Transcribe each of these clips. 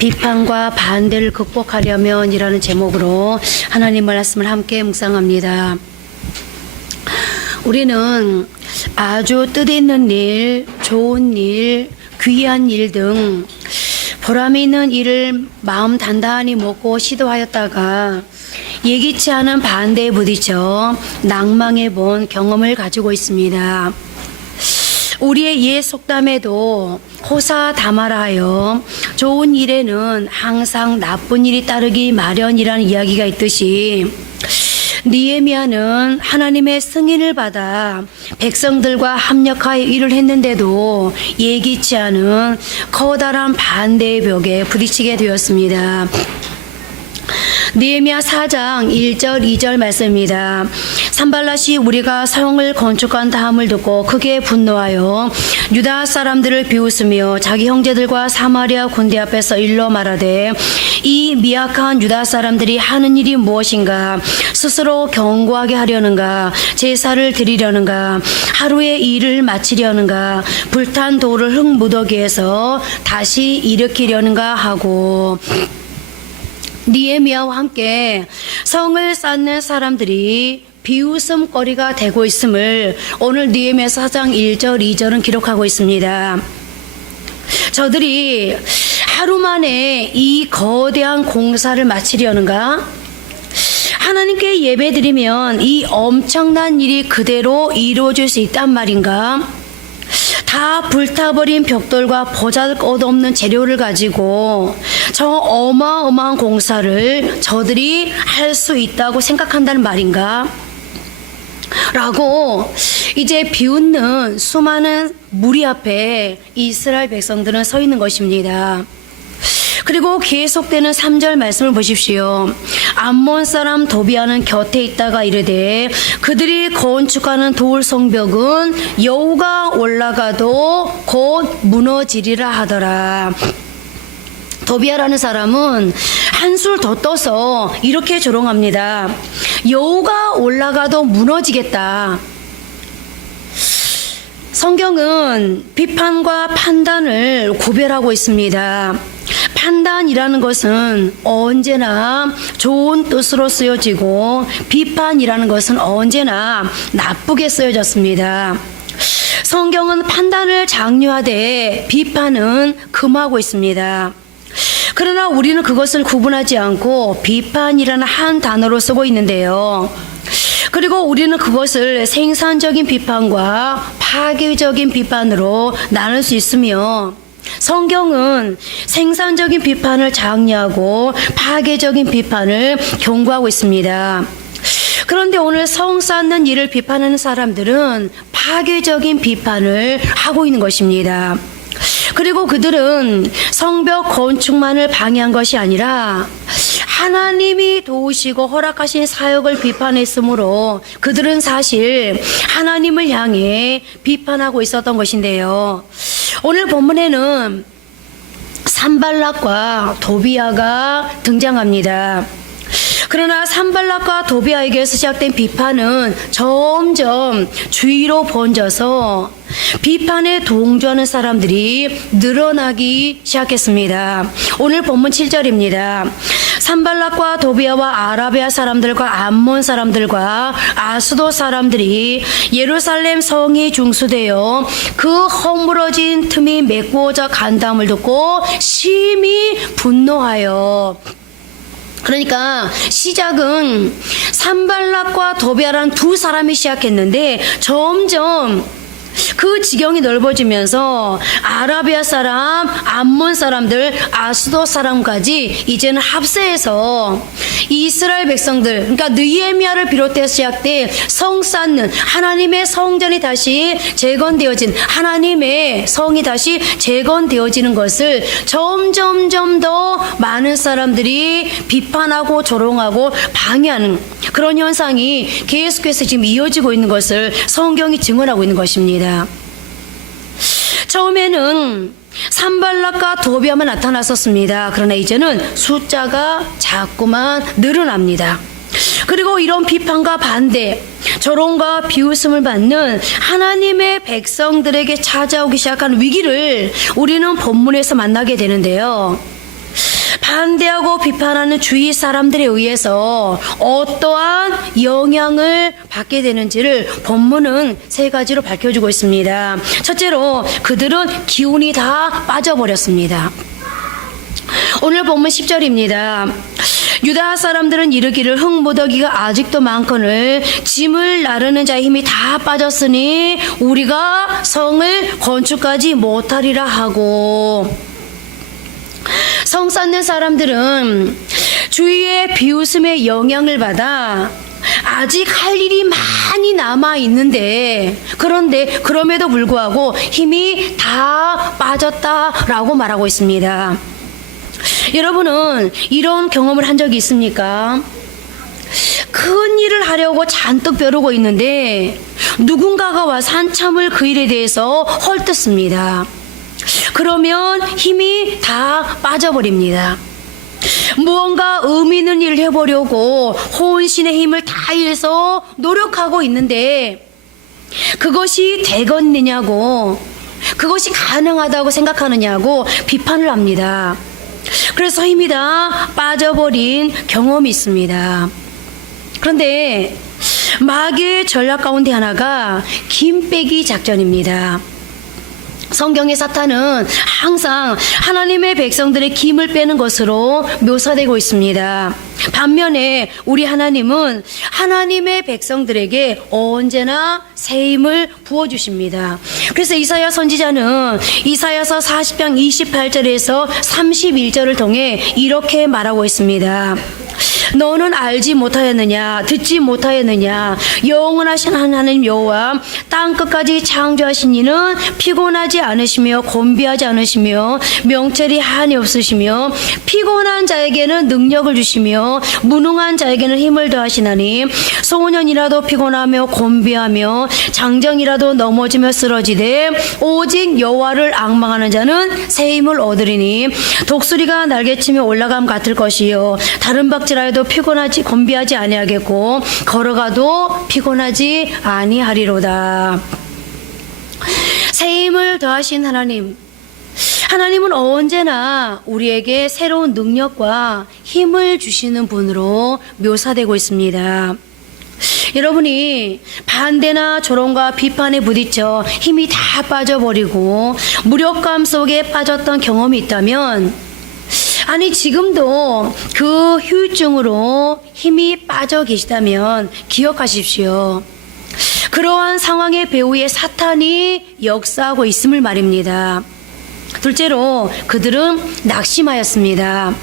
비판과 반대를 극복하려면 이라는 제목으로 하나님 말씀을 함께 묵상합니다. 우리는 아주 뜻있는 일, 좋은 일, 귀한 일 등 보람이 있는 일을 마음 단단히 먹고 시도하였다가 예기치 않은 반대에 부딪혀 낭망해 본 경험을 가지고 있습니다. 우리의 옛 속담에도 호사다마라하여 좋은 일에는 항상 나쁜 일이 따르기 마련이라는 이야기가 있듯이 느헤미야는 하나님의 승인을 받아 백성들과 합력하여 일을 했는데도 예기치 않은 커다란 반대의 벽에 부딪히게 되었습니다. 느헤미야 4장 1절 2절 말씀입니다. 산발랏이 우리가 성을 건축한 다음을 듣고 크게 분노하여 유다 사람들을 비웃으며 자기 형제들과 사마리아 군대 앞에서 일러 말하되 이 미약한 유다 사람들이 하는 일이 무엇인가? 스스로 경고하게 하려는가? 제사를 드리려는가? 하루의 일을 마치려는가? 불탄 돌을 흙무더기에서 다시 일으키려는가 하고 느헤미야와 함께 성을 쌓는 사람들이 비웃음거리가 되고 있음을 오늘 느헤미야 4장 1절 2절은 기록하고 있습니다. 저들이 하루 만에 이 거대한 공사를 마치려는가? 하나님께 예배드리면 이 엄청난 일이 그대로 이루어질 수 있단 말인가? 다 불타버린 벽돌과 보잘것없는 재료를 가지고 저 어마어마한 공사를 저들이 할 수 있다고 생각한다는 말인가? 라고 이제 비웃는 수많은 무리 앞에 이스라엘 백성들은 서 있는 것입니다. 그리고 계속되는 3절 말씀을 보십시오. 암몬 사람 도비아는 곁에 있다가 이르되 그들이 건축하는 돌 성벽은 여호가 올라가도 곧 무너지리라 하더라. 도비아라는 사람은 한술 더 떠서 이렇게 조롱합니다. 여호가 올라가도 무너지겠다. 성경은 비판과 판단을 구별하고 있습니다. 판단이라는 것은 언제나 좋은 뜻으로 쓰여지고 비판이라는 것은 언제나 나쁘게 쓰여졌습니다. 성경은 판단을 장려하되 비판은 금하고 있습니다. 그러나 우리는 그것을 구분하지 않고 비판이라는 한 단어로 쓰고 있는데요. 그리고 우리는 그것을 생산적인 비판과 파괴적인 비판으로 나눌 수 있으며 성경은 생산적인 비판을 장려하고 파괴적인 비판을 경고하고 있습니다. 그런데 오늘 성 쌓는 일을 비판하는 사람들은 파괴적인 비판을 하고 있는 것입니다. 그리고 그들은 성벽 건축만을 방해한 것이 아니라 하나님이 도우시고 허락하신 사역을 비판했으므로 그들은 사실 하나님을 향해 비판하고 있었던 것인데요. 오늘 본문에는 산발락과 도비아가 등장합니다. 그러나 산발락과 도비아에게서 시작된 비판은 점점 주위로 번져서 비판에 동조하는 사람들이 늘어나기 시작했습니다. 오늘 본문 7절입니다. 산발락과 도비아와 아라비아 사람들과 암몬 사람들과 아수도 사람들이 예루살렘 성이 중수되어 그 허물어진 틈이 메꾸어져 간다음을 듣고 심히 분노하여, 그러니까 시작은 산발락과 도비아라는 두 사람이 시작했는데 점점 그 지경이 넓어지면서 아라비아 사람, 암몬 사람들, 아수도 사람까지 이제는 합세해서 이스라엘 백성들, 그러니까 느헤미야를 비롯해서 시작된 성 쌓는 하나님의 성전이 다시 재건되어진, 하나님의 성이 다시 재건되어지는 것을 점점점 더 많은 사람들이 비판하고 조롱하고 방해하는 그런 현상이 계속해서 지금 이어지고 있는 것을 성경이 증언하고 있는 것입니다. 처음에는 산발락과 도비아만 나타났었습니다. 그러나 이제는 숫자가 자꾸만 늘어납니다. 그리고 이런 비판과 반대, 조롱과 비웃음을 받는 하나님의 백성들에게 찾아오기 시작한 위기를 우리는 본문에서 만나게 되는데요. 반대하고 비판하는 주위 사람들에 의해서 어떠한 영향을 받게 되는지를 본문은 세 가지로 밝혀주고 있습니다. 첫째로 그들은 기운이 다 빠져버렸습니다. 오늘 본문 10절입니다. 유다 사람들은 이르기를 흙무더기가 아직도 많거늘 짐을 나르는 자의 힘이 다 빠졌으니 우리가 성을 건축하지 못하리라 하고, 성 쌓는 사람들은 주위의 비웃음의 영향을 받아 아직 할 일이 많이 남아 있는데, 그런데 그럼에도 불구하고 힘이 다 빠졌다라고 말하고 있습니다. 여러분은 이런 경험을 한 적이 있습니까? 큰 일을 하려고 잔뜩 벼르고 있는데 누군가가 와서 한참을 그 일에 대해서 헐뜯습니다. 그러면 힘이 다 빠져버립니다. 무언가 의미 있는 일을 해보려고 혼신의 힘을 다해서 노력하고 있는데 그것이 되겠느냐고, 그것이 가능하다고 생각하느냐고 비판을 합니다. 그래서 힘이 다 빠져버린 경험이 있습니다. 그런데 마귀의 전략 가운데 하나가 김 빼기 작전입니다. 성경의 사탄은 항상 하나님의 백성들의 김을 빼는 것으로 묘사되고 있습니다. 반면에 우리 하나님은 하나님의 백성들에게 언제나 새 힘을 부어주십니다. 그래서 이사야 선지자는 이사야서 40장 28절에서 31절을 통해 이렇게 말하고 있습니다. 너는 알지 못하였느냐, 듣지 못하였느냐, 영원하신 하나님 여호와 땅 끝까지 창조하신 이는 피곤하지 않으시며 곤비하지 않으시며 명철이 한이 없으시며 피곤한 자에게는 능력을 주시며 무능한 자에게는 힘을 더하시나니 소년이라도 피곤하며 곤비하며 장정이라도 넘어지며 쓰러지되 오직 여호와를 앙망하는 자는 새 힘을 얻으리니 독수리가 날개치며 올라감 같을 것이요 다른 박질하여도 피곤하지 곤비하지 아니하겠고 걸어가도 피곤하지 아니하리로다. 새 힘을 더하신 하나님은 언제나 우리에게 새로운 능력과 힘을 주시는 분으로 묘사되고 있습니다. 여러분이 반대나 조롱과 비판에 부딪혀 힘이 다 빠져버리고 무력감 속에 빠졌던 경험이 있다면, 아니 지금도 그 후유증으로 힘이 빠져 계시다면 기억하십시오. 그러한 상황의 배후에 사탄이 역사하고 있음을 말입니다. 둘째로 그들은 낙심하였습니다.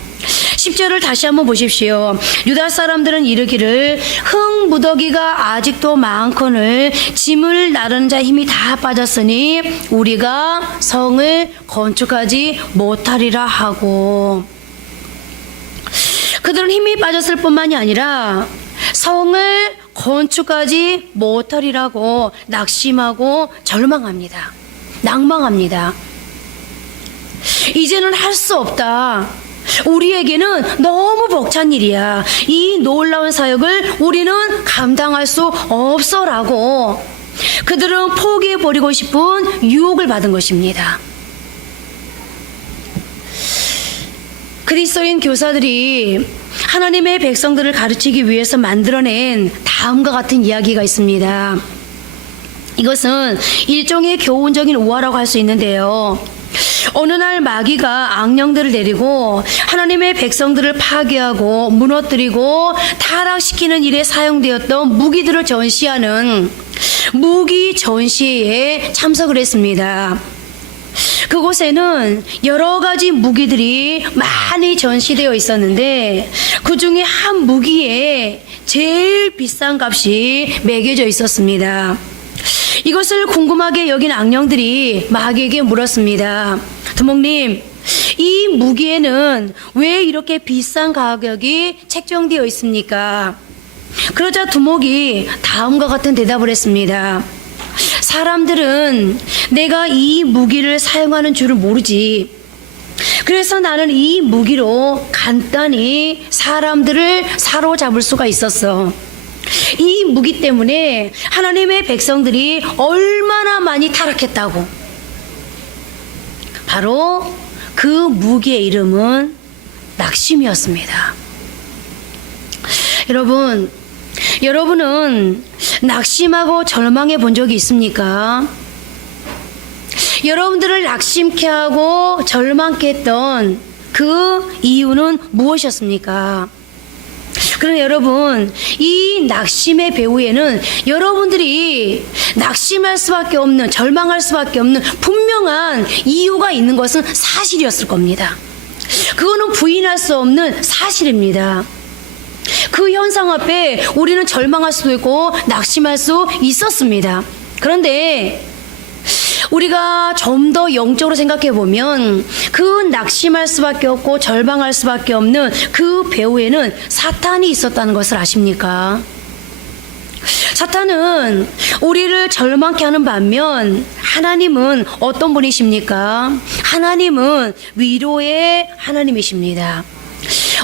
10절을 다시 한번 보십시오. 유다 사람들은 이르기를 흙 무더기가 아직도 많거늘 짐을 나르는 자의 힘이 다 빠졌으니 우리가 성을 건축하지 못하리라 하고, 그들은 힘이 빠졌을 뿐만이 아니라 성을 건축하지 못하리라고 낙심하고 절망합니다. 낭망합니다. 이제는 할 수 없다. 우리에게는 너무 벅찬 일이야. 이 놀라운 사역을 우리는 감당할 수 없어라고 그들은 포기해버리고 싶은 유혹을 받은 것입니다. 그리스도인 교사들이 하나님의 백성들을 가르치기 위해서 만들어낸 다음과 같은 이야기가 있습니다. 이것은 일종의 교훈적인 우화라고 할 수 있는데요. 어느 날 마귀가 악령들을 데리고 하나님의 백성들을 파괴하고 무너뜨리고 타락시키는 일에 사용되었던 무기들을 전시하는 무기 전시회에 참석을 했습니다. 그곳에는 여러 가지 무기들이 많이 전시되어 있었는데 그 중에 한 무기에 제일 비싼 값이 매겨져 있었습니다. 이것을 궁금하게 여긴 악령들이 마귀에게 물었습니다. 두목님, 이 무기에는 왜 이렇게 비싼 가격이 책정되어 있습니까? 그러자 두목이 다음과 같은 대답을 했습니다. 사람들은 내가 이 무기를 사용하는 줄을 모르지. 그래서 나는 이 무기로 간단히 사람들을 사로잡을 수가 있었어. 이 무기 때문에 하나님의 백성들이 얼마나 많이 타락했다고. 바로 그 무기의 이름은 낙심이었습니다. 여러분은 낙심하고 절망해 본 적이 있습니까? 여러분들을 낙심케 하고 절망케 했던 그 이유는 무엇이었습니까? 그러나 여러분, 이 낙심의 배후에는 여러분들이 낙심할 수밖에 없는, 절망할 수밖에 없는 분명한 이유가 있는 것은 사실이었을 겁니다. 그거는 부인할 수 없는 사실입니다. 그 현상 앞에 우리는 절망할 수도 있고 낙심할 수 있었습니다. 그런데 우리가 좀 더 영적으로 생각해 보면 그 낙심할 수밖에 없고 절망할 수밖에 없는 그 배후에는 사탄이 있었다는 것을 아십니까? 사탄은 우리를 절망케 하는 반면 하나님은 어떤 분이십니까? 하나님은 위로의 하나님이십니다.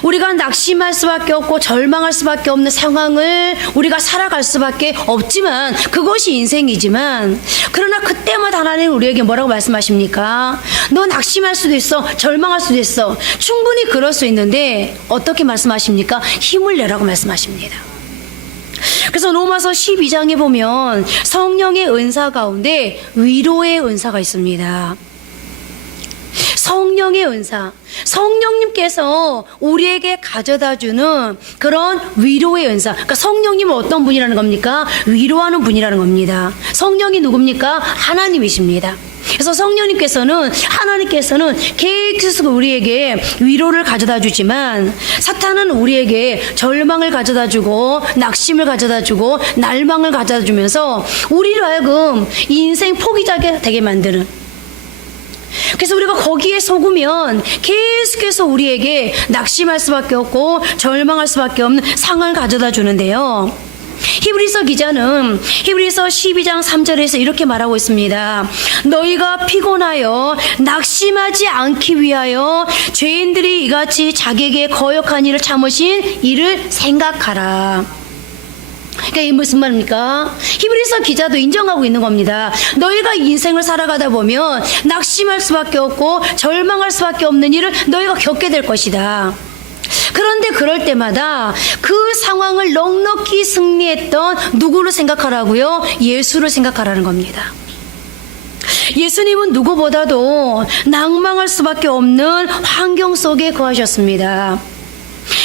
우리가 낙심할 수밖에 없고 절망할 수밖에 없는 상황을 우리가 살아갈 수밖에 없지만 그것이 인생이지만, 그러나 그때마다 하나님은 우리에게 뭐라고 말씀하십니까? 너 낙심할 수도 있어, 절망할 수도 있어. 충분히 그럴 수 있는데 어떻게 말씀하십니까? 힘을 내라고 말씀하십니다. 그래서 로마서 12장에 보면 성령의 은사 가운데 위로의 은사가 있습니다. 성령의 은사, 성령님께서 우리에게 가져다주는 그런 위로의 은사. 그러니까 성령님은 어떤 분이라는 겁니까? 위로하는 분이라는 겁니다. 성령이 누굽니까? 하나님이십니다. 그래서 하나님께서는 계속 우리에게 위로를 가져다 주지만 사탄은 우리에게 절망을 가져다 주고 낙심을 가져다 주고 날망을 가져다 주면서 우리로 하여금 인생 포기자가 되게 만드는, 그래서 우리가 거기에 속으면 계속해서 우리에게 낙심할 수밖에 없고 절망할 수밖에 없는 상황을 가져다 주는데요. 히브리서 기자는 히브리서 12장 3절에서 이렇게 말하고 있습니다. 너희가 피곤하여 낙심하지 않기 위하여 죄인들이 이같이 자기에게 거역한 일을 참으신 이를 생각하라. 그러니까 이게 무슨 말입니까? 히브리서 기자도 인정하고 있는 겁니다. 너희가 인생을 살아가다 보면 낙심할 수밖에 없고 절망할 수밖에 없는 일을 너희가 겪게 될 것이다. 그런데 그럴 때마다 그 상황을 넉넉히 승리했던 누구를 생각하라고요? 예수를 생각하라는 겁니다. 예수님은 누구보다도 낭망할 수밖에 없는 환경 속에 거하셨습니다.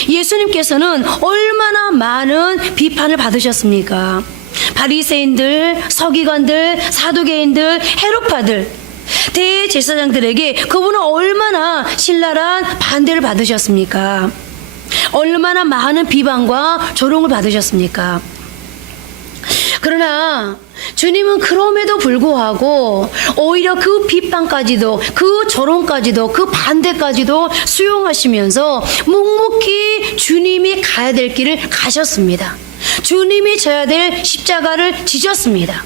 예수님께서는 얼마나 많은 비판을 받으셨습니까? 바리새인들, 서기관들, 사두개인들, 헤롯파들, 대제사장들에게 그분은 얼마나 신랄한 반대를 받으셨습니까? 얼마나 많은 비방과 조롱을 받으셨습니까? 그러나 주님은 그럼에도 불구하고 오히려 그 비판까지도, 그 조롱까지도, 그 반대까지도 수용하시면서 묵묵히 주님이 가야 될 길을 가셨습니다. 주님이 져야 될 십자가를 지셨습니다.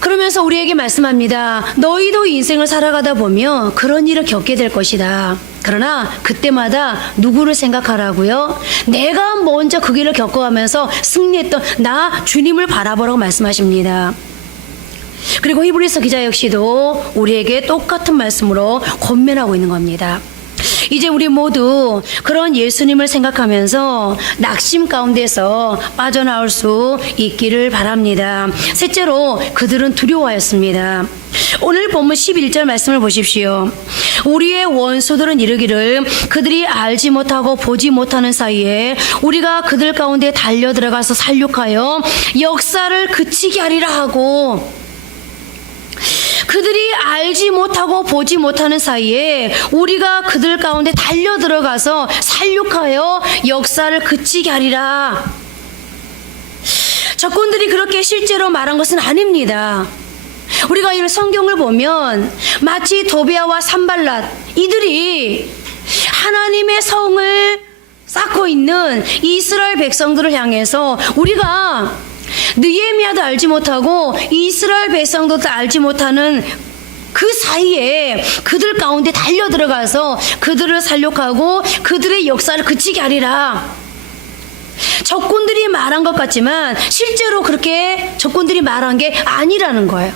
그러면서 우리에게 말씀합니다. 너희도 인생을 살아가다 보면 그런 일을 겪게 될 것이다. 그러나 그때마다 누구를 생각하라고요? 내가 먼저 그 길을 겪어가면서 승리했던 나 주님을 바라보라고 말씀하십니다. 그리고 히브리서 기자 역시도 우리에게 똑같은 말씀으로 권면하고 있는 겁니다. 이제 우리 모두 그런 예수님을 생각하면서 낙심 가운데서 빠져나올 수 있기를 바랍니다. 셋째로 그들은 두려워하였습니다. 오늘 본문 11절 말씀을 보십시오. 우리의 원수들은 이르기를 그들이 알지 못하고 보지 못하는 사이에 우리가 그들 가운데 달려 들어가서 살육하여 역사를 그치게 하리라 하고, 그들이 알지 못하고 보지 못하는 사이에 우리가 그들 가운데 달려 들어가서 살육하여 역사를 그치게 하리라. 적군들이 그렇게 실제로 말한 것은 아닙니다. 우리가 이 성경을 보면 마치 도비아와 산발랏, 이들이 하나님의 성을 쌓고 있는 이스라엘 백성들을 향해서 우리가 느헤미야도 알지 못하고 이스라엘 백성도 알지 못하는 그 사이에 그들 가운데 달려 들어가서 그들을 살육하고 그들의 역사를 그치게 하리라. 적군들이 말한 것 같지만 실제로 그렇게 적군들이 말한 게 아니라는 거예요.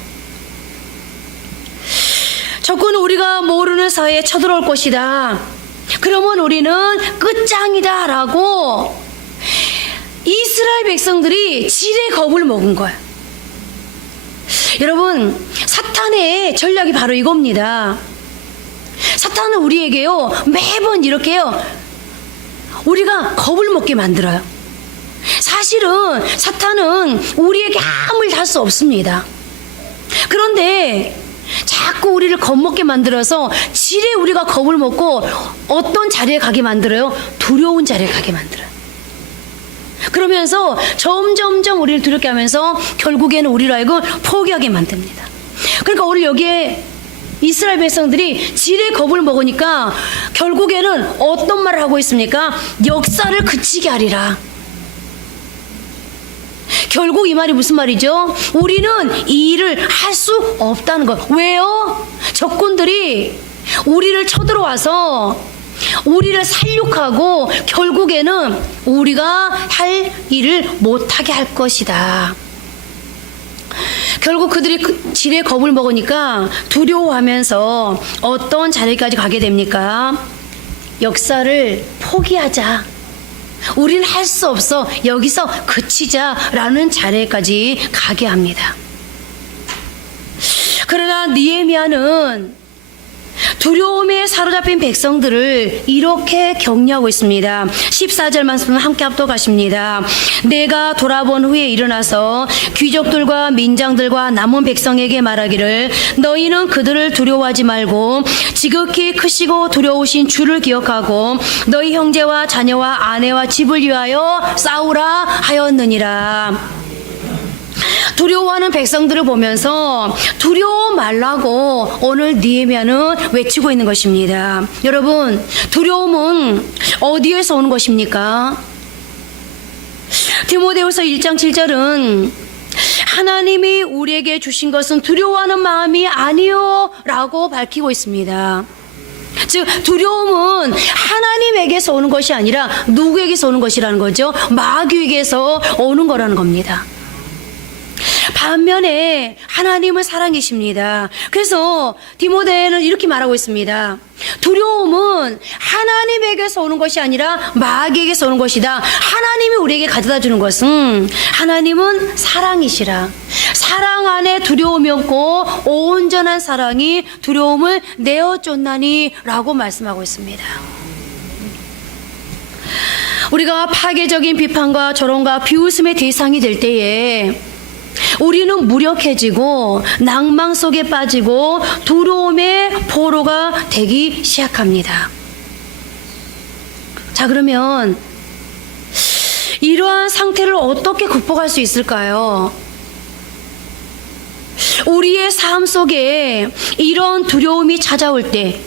적군은 우리가 모르는 사이에 쳐들어올 것이다. 그러면 우리는 끝장이다 라고 이스라엘 백성들이 지레 겁을 먹은 거예요. 여러분, 사탄의 전략이 바로 이겁니다. 사탄은 우리에게요, 매번 이렇게요, 우리가 겁을 먹게 만들어요. 사실은 사탄은 우리에게 아무 일도 할 수 없습니다. 그런데 자꾸 우리를 겁먹게 만들어서 지레 우리가 겁을 먹고 어떤 자리에 가게 만들어요? 두려운 자리에 가게 만들어요. 그러면서 점점점 우리를 두렵게 하면서 결국에는 우리를 하여금 포기하게 만듭니다. 그러니까 오늘 여기에 이스라엘 백성들이 지레 겁을 먹으니까 결국에는 어떤 말을 하고 있습니까? 역사를 그치게 하리라. 결국 이 말이 무슨 말이죠? 우리는 이 일을 할 수 없다는 것. 왜요? 적군들이 우리를 쳐들어와서 우리를 살육하고 결국에는 우리가 할 일을 못하게 할 것이다. 결국 그들이 지레 겁을 먹으니까 두려워하면서 어떤 자리까지 가게 됩니까? 역사를 포기하자. 우리는 할 수 없어. 여기서 그치자라는 자리까지 가게 합니다. 그러나 느헤미야는 두려움에 사로잡힌 백성들을 이렇게 격려하고 있습니다. 14절 말씀을 함께 합독하십니다. 내가 돌아본 후에 일어나서 귀족들과 민장들과 남은 백성에게 말하기를 너희는 그들을 두려워하지 말고 지극히 크시고 두려우신 주를 기억하고 너희 형제와 자녀와 아내와 집을 위하여 싸우라 하였느니라. 두려워하는 백성들을 보면서 두려워 말라고 오늘 느헤미야는 외치고 있는 것입니다. 여러분, 두려움은 어디에서 오는 것입니까? 디모데후서 1장 7절은 하나님이 우리에게 주신 것은 두려워하는 마음이 아니요 라고 밝히고 있습니다. 즉 두려움은 하나님에게서 오는 것이 아니라 누구에게서 오는 것이라는 거죠? 마귀에게서 오는 거라는 겁니다. 반면에 하나님은 사랑이십니다. 그래서 디모데는 이렇게 말하고 있습니다. 두려움은 하나님에게서 오는 것이 아니라 마귀에게서 오는 것이다. 하나님이 우리에게 가져다 주는 것은 하나님은 사랑이시라. 사랑 안에 두려움이 없고 온전한 사랑이 두려움을 내어 쫓나니 라고 말씀하고 있습니다. 우리가 파괴적인 비판과 조롱과 비웃음의 대상이 될 때에 우리는 무력해지고 낭망 속에 빠지고 두려움의 포로가 되기 시작합니다. 자, 그러면 이러한 상태를 어떻게 극복할 수 있을까요? 우리의 삶 속에 이런 두려움이 찾아올 때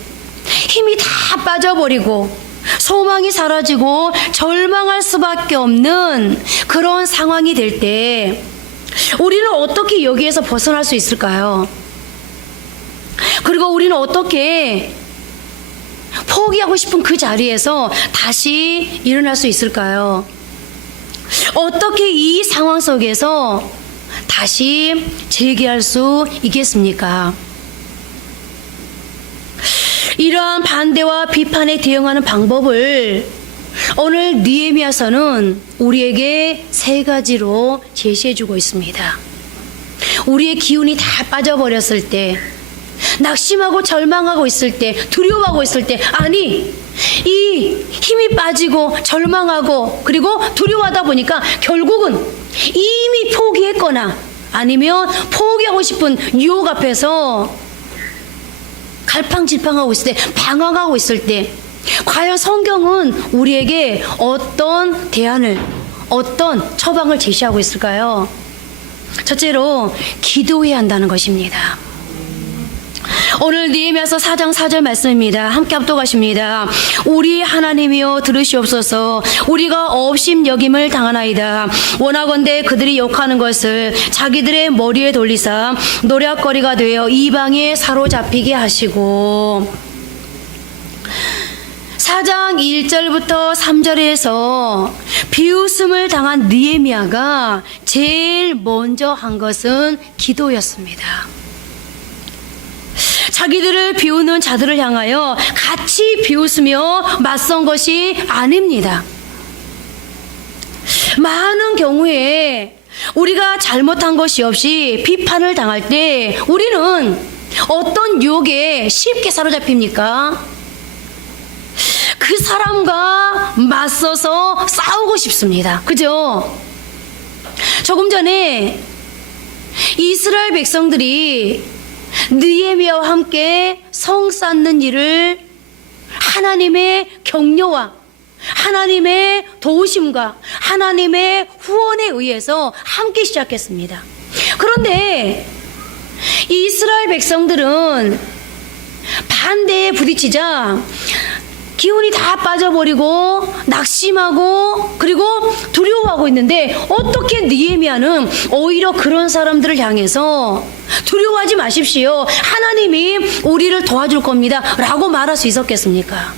힘이 다 빠져버리고 소망이 사라지고 절망할 수밖에 없는 그런 상황이 될 때 우리는 어떻게 여기에서 벗어날 수 있을까요? 그리고 우리는 어떻게 포기하고 싶은 그 자리에서 다시 일어날 수 있을까요? 어떻게 이 상황 속에서 다시 재기할 수 있겠습니까? 이러한 반대와 비판에 대응하는 방법을 오늘 느헤미야서는 우리에게 세 가지로 제시해주고 있습니다. 우리의 기운이 다 빠져버렸을 때, 낙심하고 절망하고 있을 때, 두려워하고 있을 때, 아니 이 힘이 빠지고 절망하고 그리고 두려워하다 보니까 결국은 이미 포기했거나 아니면 포기하고 싶은 유혹 앞에서 갈팡질팡하고 있을 때, 방황하고 있을 때 과연 성경은 우리에게 어떤 대안을, 어떤 처방을 제시하고 있을까요? 첫째로 기도해야 한다는 것입니다. 오늘 느헤미야서 4장 4절 말씀입니다. 함께 합독하십니다. 우리 하나님이여 들으시옵소서. 우리가 업심여김을 당하나이다. 원하건대 그들이 욕하는 것을 자기들의 머리에 돌리사 노략거리가 되어 이방에 사로잡히게 하시고. 4장 1절부터 3절에서 비웃음을 당한 느헤미야가 제일 먼저 한 것은 기도였습니다. 자기들을 비우는 자들을 향하여 같이 비웃으며 맞선 것이 아닙니다. 많은 경우에 우리가 잘못한 것이 없이 비판을 당할 때 우리는 어떤 유혹에 쉽게 사로잡힙니까? 그 사람과 맞서서 싸우고 싶습니다. 그죠? 조금 전에 이스라엘 백성들이 느헤미야와 함께 성 쌓는 일을 하나님의 격려와 하나님의 도우심과 하나님의 후원에 의해서 함께 시작했습니다. 그런데 이스라엘 백성들은 반대에 부딪히자 기운이 다 빠져버리고 낙심하고 그리고 두려워하고 있는데 어떻게 느헤미야는 오히려 그런 사람들을 향해서 두려워하지 마십시오. 하나님이 우리를 도와줄 겁니다. 라고 말할 수 있었겠습니까?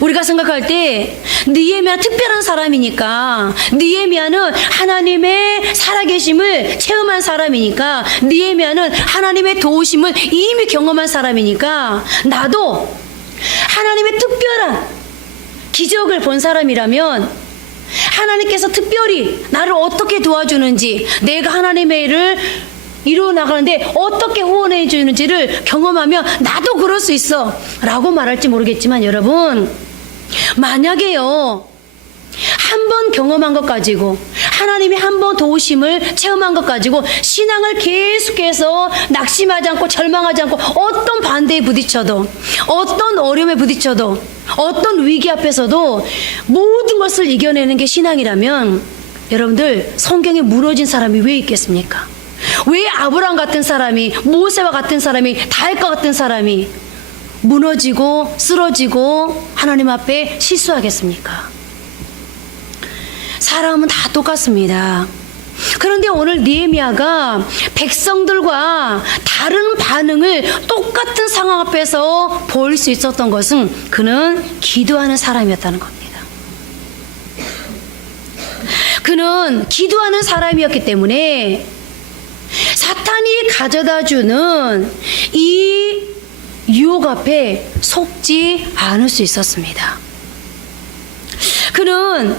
우리가 생각할 때 느헤미야 특별한 사람이니까 느헤미야는 하나님의 살아계심을 체험한 사람이니까 느헤미야는 하나님의 도우심을 이미 경험한 사람이니까 나도 하나님의 특별한 기적을 본 사람이라면 하나님께서 특별히 나를 어떻게 도와주는지 내가 하나님의 일을 이루어 나가는데 어떻게 후원해 주는지를 경험하면 나도 그럴 수 있어 라고 말할지 모르겠지만 여러분 만약에요 한 번 경험한 것 가지고 하나님이 한 번 도우심을 체험한 것 가지고 신앙을 계속해서 낙심하지 않고 절망하지 않고 어떤 반대에 부딪혀도 어떤 어려움에 부딪혀도 어떤 위기 앞에서도 모든 것을 이겨내는 게 신앙이라면 여러분들 성경에 무너진 사람이 왜 있겠습니까? 왜 아브라함 같은 사람이 모세와 같은 사람이 다윗과 같은 사람이 무너지고 쓰러지고 하나님 앞에 실수하겠습니까? 사람은 다 똑같습니다. 그런데 오늘 느헤미야가 백성들과 다른 반응을 똑같은 상황 앞에서 보일 수 있었던 것은 그는 기도하는 사람이었다는 겁니다. 그는 기도하는 사람이었기 때문에 사탄이 가져다주는 이 유혹 앞에 속지 않을 수 있었습니다. 그는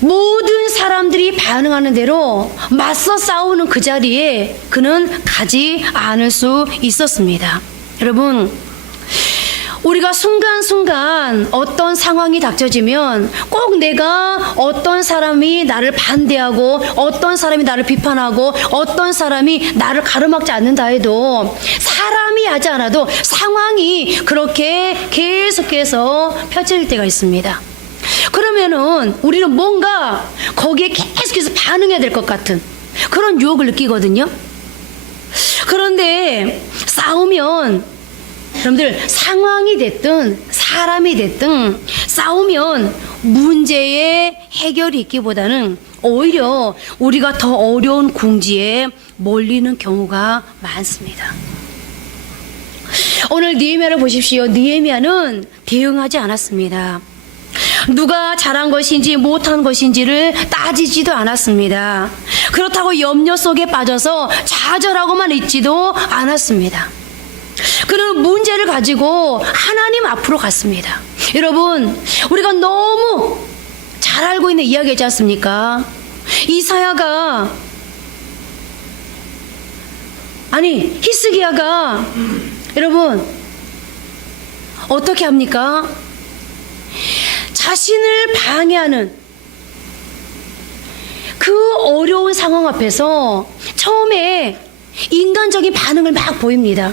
모든 사람들이 반응하는 대로 맞서 싸우는 그 자리에 그는 가지 않을 수 있었습니다. 여러분, 우리가 순간순간 어떤 상황이 닥쳐지면 꼭 내가 어떤 사람이 나를 반대하고 어떤 사람이 나를 비판하고 어떤 사람이 나를 가로막지 않는다 해도 사람이 하지 않아도 상황이 그렇게 계속해서 펼쳐질 때가 있습니다. 그러면은 우리는 뭔가 거기에 계속해서 반응해야 될 것 같은 그런 유혹을 느끼거든요. 그런데 싸우면 여러분들 상황이 됐든 사람이 됐든 싸우면 문제의 해결이 있기보다는 오히려 우리가 더 어려운 궁지에 몰리는 경우가 많습니다. 오늘 느헤미야를 보십시오. 느헤미야는 대응하지 않았습니다. 누가 잘한 것인지 못한 것인지를 따지지도 않았습니다. 그렇다고 염려 속에 빠져서 좌절하고만 있지도 않았습니다. 그는 문제를 가지고 하나님 앞으로 갔습니다. 여러분, 우리가 너무 잘 알고 있는 이야기이지 않습니까? 이사야가 히스기야가 여러분 어떻게 합니까? 자신을 방해하는 그 어려운 상황 앞에서 처음에 인간적인 반응을 막 보입니다.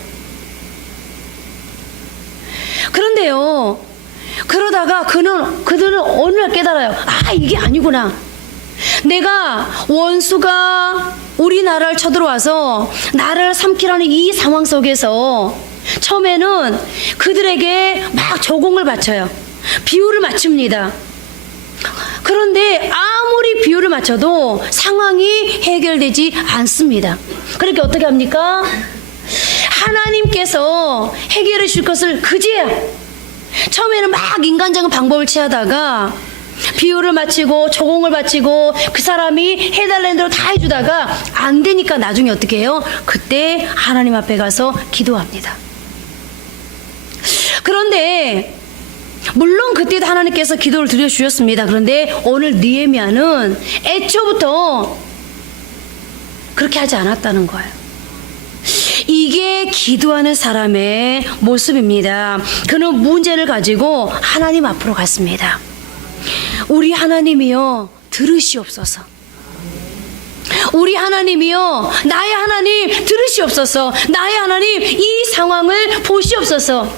그런데요, 그러다가 그들은 어느 날 깨달아요. 아, 이게 아니구나. 내가 원수가 우리나라를 쳐들어와서 나라를 삼키라는 이 상황 속에서 처음에는 그들에게 막 조공을 바쳐요. 비유를 맞춥니다. 그런데 아무리 비유를 맞춰도 상황이 해결되지 않습니다. 그렇게 어떻게 합니까? 하나님께서 해결해 줄 것을 그제야 처음에는 막 인간적인 방법을 취하다가 비유를 마치고 조공을 바치고 그 사람이 해달라는 대로 다 해주다가 안 되니까 나중에 어떻게 해요? 그때 하나님 앞에 가서 기도합니다. 그런데 물론 그때도 하나님께서 기도를 들려주셨습니다. 그런데 오늘 느헤미야는 애초부터 그렇게 하지 않았다는 거예요. 이게 기도하는 사람의 모습입니다. 그는 문제를 가지고 하나님 앞으로 갔습니다. 우리 하나님이여 들으시옵소서. 우리 하나님이여, 나의 하나님 들으시옵소서. 나의 하나님 이 상황을 보시옵소서.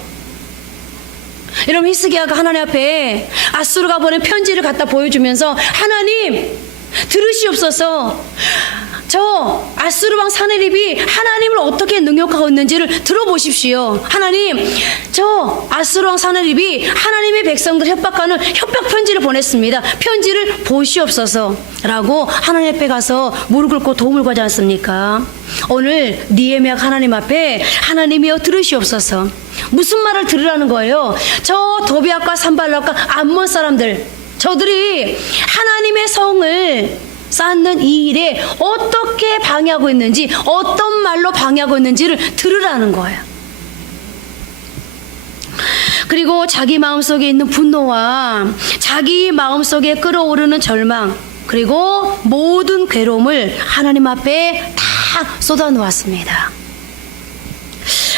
여러분, 히스기야가 하나님 앞에 아수르가 보낸 편지를 갖다 보여주면서 하나님 들으시옵소서. 저 아수르 왕 사네립이 하나님을 어떻게 능욕하고 있는지를 들어보십시오. 하나님, 저 아수르 왕 사네립이 하나님의 백성들 협박하는 협박 편지를 보냈습니다. 편지를 보시옵소서 라고 하나님 앞에 가서 무릎 꿇고 도움을 구하지 않습니까? 오늘 느헤미야가 하나님 앞에 하나님이여 들으시옵소서. 무슨 말을 들으라는 거예요? 저 도비앗과 산발락과 암몬 사람들, 저들이 하나님의 성을 쌓는 이 일에 어떻게 방해하고 있는지, 어떤 말로 방해하고 있는지를 들으라는 거예요. 그리고 자기 마음속에 있는 분노와 자기 마음속에 끓어오르는 절망, 그리고 모든 괴로움을 하나님 앞에 다 쏟아놓았습니다.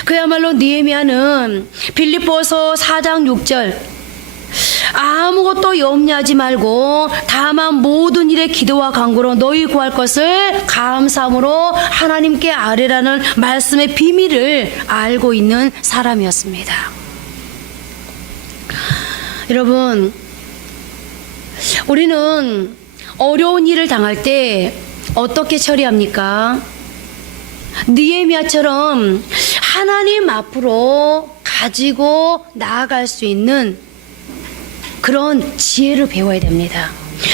그야말로 느헤미야는 빌립보서 4장 6절 아무것도 염려하지 말고 다만 모든 일에 기도와 간구로 너희 구할 것을 감사함으로 하나님께 아뢰라는 말씀의 비밀을 알고 있는 사람이었습니다. 여러분, 우리는 어려운 일을 당할 때 어떻게 처리합니까? 느헤미야처럼 하나님 앞으로 가지고 나아갈 수 있는 그런 지혜를 배워야 됩니다.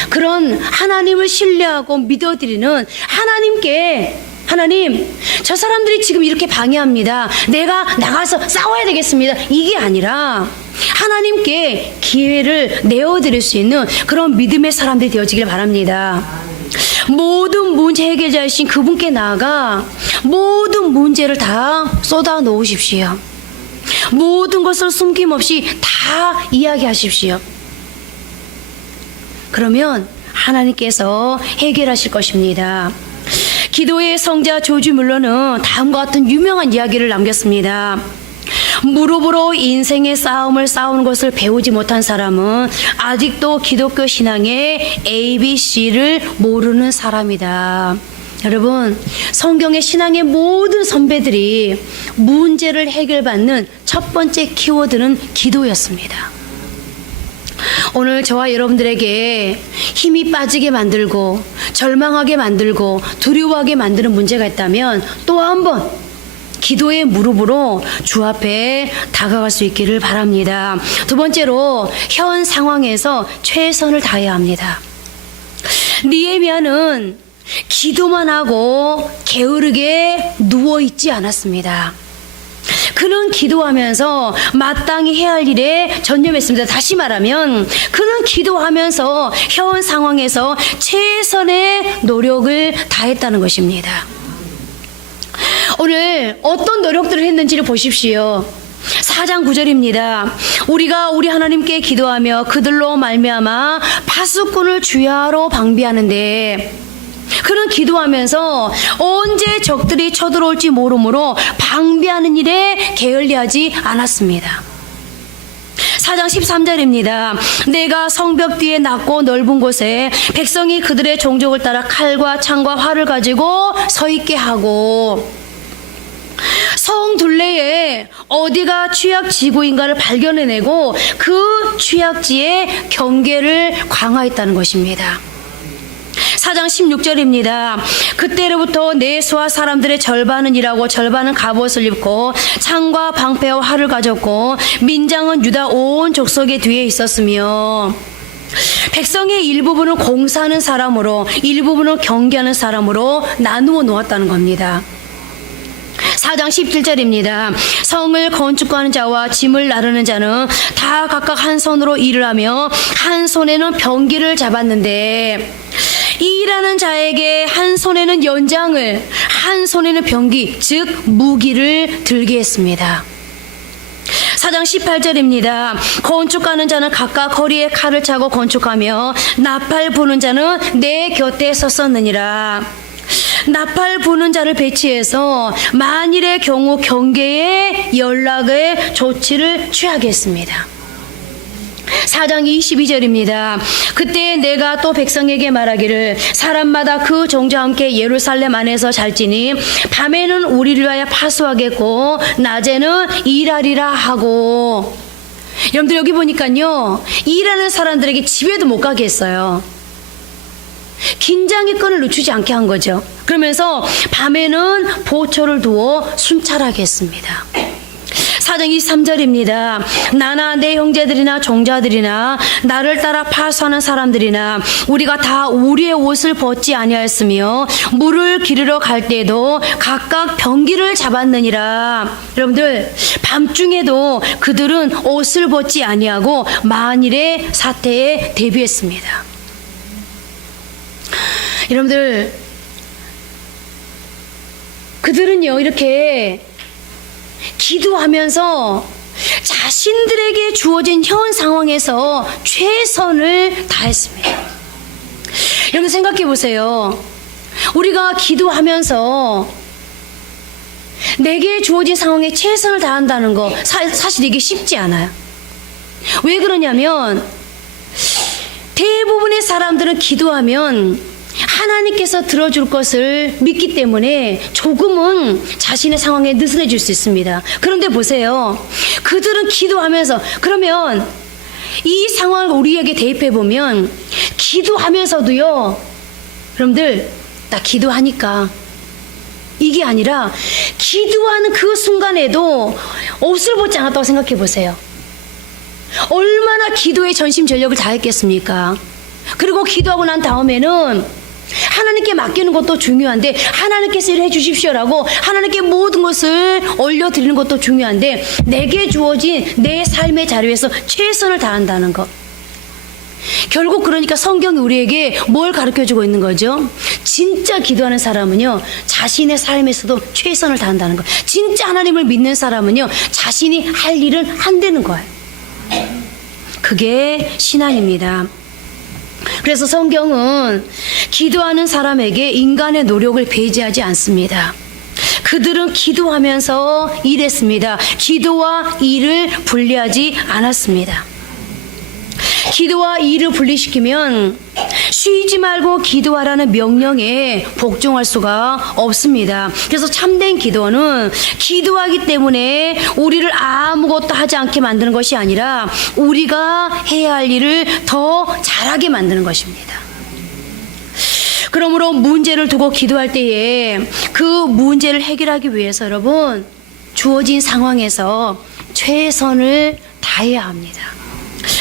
그런 하나님을 신뢰하고 믿어드리는 하나님께, 하나님, 저 사람들이 지금 이렇게 방해합니다. 내가 나가서 싸워야 되겠습니다. 이게 아니라 하나님께 기회를 내어드릴 수 있는 그런 믿음의 사람들이 되어지길 바랍니다. 모든 문제 해결자이신 그분께 나아가 모든 문제를 다 쏟아 놓으십시오. 모든 것을 숨김없이 다 이야기하십시오. 그러면 하나님께서 해결하실 것입니다. 기도의 성자 조지 뮬러는 다음과 같은 유명한 이야기를 남겼습니다. 무릎으로 인생의 싸움을 싸우는 것을 배우지 못한 사람은 아직도 기독교 신앙의 ABC를 모르는 사람이다. 여러분, 성경의 신앙의 모든 선배들이 문제를 해결받는 첫 번째 키워드는 기도였습니다. 오늘 저와 여러분들에게 힘이 빠지게 만들고 절망하게 만들고 두려워하게 만드는 문제가 있다면 또 한 번 기도의 무릎으로 주 앞에 다가갈 수 있기를 바랍니다. 두 번째로 현 상황에서 최선을 다해야 합니다. 느헤미야는 기도만 하고 게으르게 누워있지 않았습니다. 그는 기도하면서 마땅히 해야 할 일에 전념했습니다. 다시 말하면 그는 기도하면서 현 상황에서 최선의 노력을 다했다는 것입니다. 오늘 어떤 노력들을 했는지를 보십시오. 4장 9절입니다. 우리가 우리 하나님께 기도하며 그들로 말미암아 파수꾼을 주야로 방비하는데, 그는 기도하면서 언제 적들이 쳐들어올지 모르므로 방비하는 일에 게을리하지 않았습니다. 4장 13절입니다. 내가 성벽 뒤에 낮고 넓은 곳에 백성이 그들의 종족을 따라 칼과 창과 활을 가지고 서 있게 하고, 성 둘레에 어디가 취약지구인가를 발견해내고 그 취약지의 경계를 강화했다는 것입니다. 4장 16절입니다. 그때로부터 내 수하 사람들의 절반은 일하고 절반은 갑옷을 입고 창과 방패와 활을 가졌고 민장은 유다 온 족속의 뒤에 있었으며 백성의 일부분은 공사하는 사람으로 일부분은 경계하는 사람으로 나누어 놓았다는 겁니다. 4장 17절입니다. 성을 건축하는 자와 짐을 나르는 자는 다 각각 한 손으로 일을 하며 한 손에는 병기를 잡았는데 일하는 자에게 한 손에는 연장을 한 손에는 병기 즉 무기를 들게 했습니다. 4장 18절입니다. 건축하는 자는 각각 허리에 칼을 차고 건축하며 나팔 부는 자는 내 곁에 섰었느니라. 나팔 부는 자를 배치해서 만일의 경우 경계에 연락의 조치를 취하겠습니다. 4장 22절입니다. 그때 내가 또 백성에게 말하기를 사람마다 그 종자와 함께 예루살렘 안에서 잘지니 밤에는 우리를 위하여 파수하겠고 낮에는 일하리라 하고. 여러분들 여기 보니까요, 일하는 사람들에게 집에도 못 가게 했어요. 긴장의 끈을 늦추지 않게 한 거죠. 그러면서 밤에는 보초를 두어 순찰하게 했습니다. 4장 23절입니다. 나나 내 형제들이나 종자들이나 나를 따라 파수하는 사람들이나 우리가 다 우리의 옷을 벗지 아니하였으며 물을 기르러 갈 때에도 각각 병기를 잡았느니라. 여러분들 밤중에도 그들은 옷을 벗지 아니하고 만일의 사태에 대비했습니다. 여러분들 그들은요 이렇게 기도하면서 자신들에게 주어진 현 상황에서 최선을 다했습니다. 여러분 생각해 보세요. 우리가 기도하면서 내게 주어진 상황에 최선을 다한다는 거 사실 이게 쉽지 않아요. 왜 그러냐면 대부분의 사람들은 기도하면 하나님께서 들어줄 것을 믿기 때문에 조금은 자신의 상황에 느슨해질 수 있습니다. 그런데 보세요. 그들은 기도하면서, 그러면 이 상황을 우리에게 대입해 보면 기도하면서도요, 여러분들 나 기도하니까 이게 아니라 기도하는 그 순간에도 옷을 벗지 않았다고 생각해 보세요. 얼마나 기도에 전심전력을 다했겠습니까? 그리고 기도하고 난 다음에는 하나님께 맡기는 것도 중요한데 하나님께서 일해 주십시오라고 하나님께 모든 것을 올려드리는 것도 중요한데 내게 주어진 내 삶의 자리에서 최선을 다한다는 것. 결국 그러니까 성경이 우리에게 뭘 가르쳐주고 있는 거죠? 진짜 기도하는 사람은요 자신의 삶에서도 최선을 다한다는 것. 진짜 하나님을 믿는 사람은요 자신이 할 일은 한다는 거예요. 그게 신앙입니다. 그래서 성경은 기도하는 사람에게 인간의 노력을 배제하지 않습니다. 그들은 기도하면서 일했습니다. 기도와 일을 분리하지 않았습니다. 기도와 일을 분리시키면 쉬지 말고 기도하라는 명령에 복종할 수가 없습니다. 그래서 참된 기도는 기도하기 때문에 우리를 아무것도 하지 않게 만드는 것이 아니라 우리가 해야 할 일을 더 잘하게 만드는 것입니다. 그러므로 문제를 두고 기도할 때에 그 문제를 해결하기 위해서 여러분 주어진 상황에서 최선을 다해야 합니다.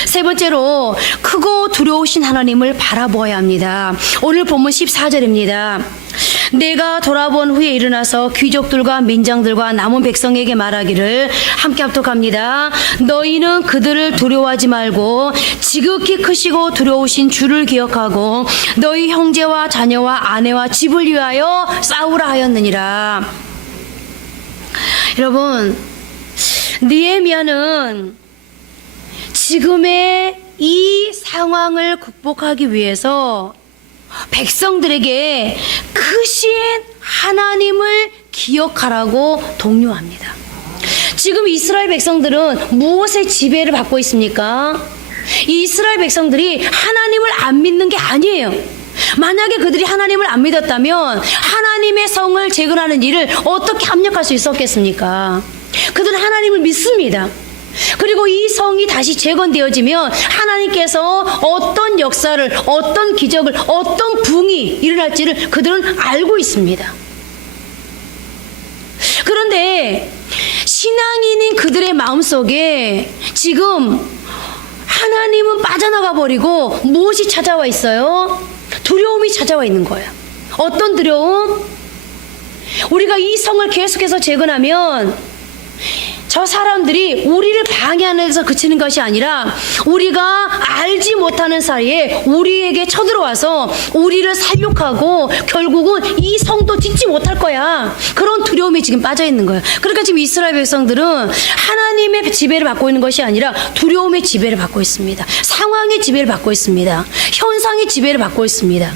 세 번째로 크고 두려우신 하나님을 바라보아야 합니다. 오늘 본문 14절입니다. 내가 돌아본 후에 일어나서 귀족들과 민장들과 남은 백성에게 말하기를 함께 합독합니다. 너희는 그들을 두려워하지 말고 지극히 크시고 두려우신 주를 기억하고 너희 형제와 자녀와 아내와 집을 위하여 싸우라 하였느니라. 여러분 느헤미야는 지금의 이 상황을 극복하기 위해서 백성들에게 크신 하나님을 기억하라고 독려합니다. 지금 이스라엘 백성들은 무엇의 지배를 받고 있습니까? 이 이스라엘 백성들이 하나님을 안 믿는 게 아니에요. 만약에 그들이 하나님을 안 믿었다면 하나님의 성을 재건하는 일을 어떻게 합력할 수 있었겠습니까? 그들은 하나님을 믿습니다. 그리고 이 성이 다시 재건되어지면 하나님께서 어떤 역사를, 어떤 기적을, 어떤 부흥이 일어날지를 그들은 알고 있습니다. 그런데 신앙인인 그들의 마음속에 지금 하나님은 빠져나가 버리고 무엇이 찾아와 있어요? 두려움이 찾아와 있는 거예요. 어떤 두려움? 우리가 이 성을 계속해서 재건하면 저 사람들이 우리를 방해하는 데서 그치는 것이 아니라 우리가 알지 못하는 사이에 우리에게 쳐들어와서 우리를 살육하고 결국은 이 성도 짓지 못할 거야. 그런 두려움이 지금 빠져 있는 거예요. 그러니까 지금 이스라엘 백성들은 하나님의 지배를 받고 있는 것이 아니라 두려움의 지배를 받고 있습니다. 상황의 지배를 받고 있습니다. 현상의 지배를 받고 있습니다.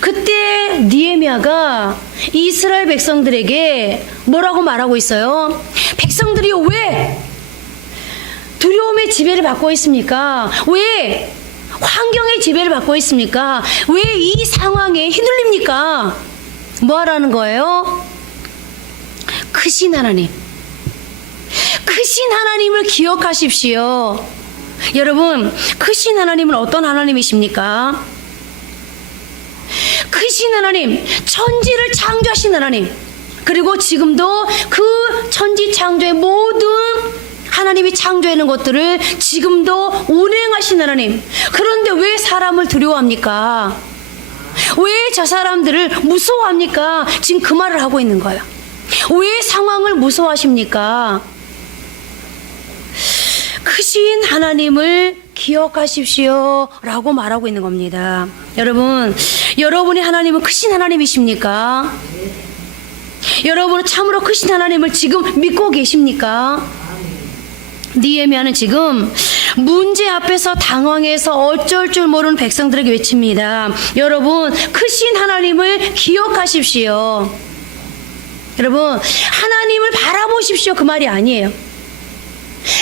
그때 느헤미야가 이스라엘 백성들에게 뭐라고 말하고 있어요? 백성들이 왜 두려움의 지배를 받고 있습니까? 왜 환경의 지배를 받고 있습니까? 왜 이 상황에 휘둘립니까? 뭐 하라는 거예요? 크신 하나님, 크신 하나님을 기억하십시오. 여러분, 크신 하나님은 어떤 하나님이십니까? 크신 하나님, 천지를 창조하신 하나님, 그리고 지금도 그 천지 창조의 모든 하나님이 창조하는 것들을 지금도 운행하신 하나님. 그런데 왜 사람을 두려워합니까? 왜 저 사람들을 무서워합니까? 지금 그 말을 하고 있는 거예요. 왜 상황을 무서워하십니까? 크신 하나님을 기억하십시오 라고 말하고 있는 겁니다. 여러분, 여러분의 하나님은 크신 하나님이십니까? 여러분은 참으로 크신 하나님을 지금 믿고 계십니까? 느헤미야는 지금 문제 앞에서 당황해서 어쩔 줄 모르는 백성들에게 외칩니다. 여러분, 크신 하나님을 기억하십시오. 여러분, 하나님을 바라보십시오 그 말이 아니에요.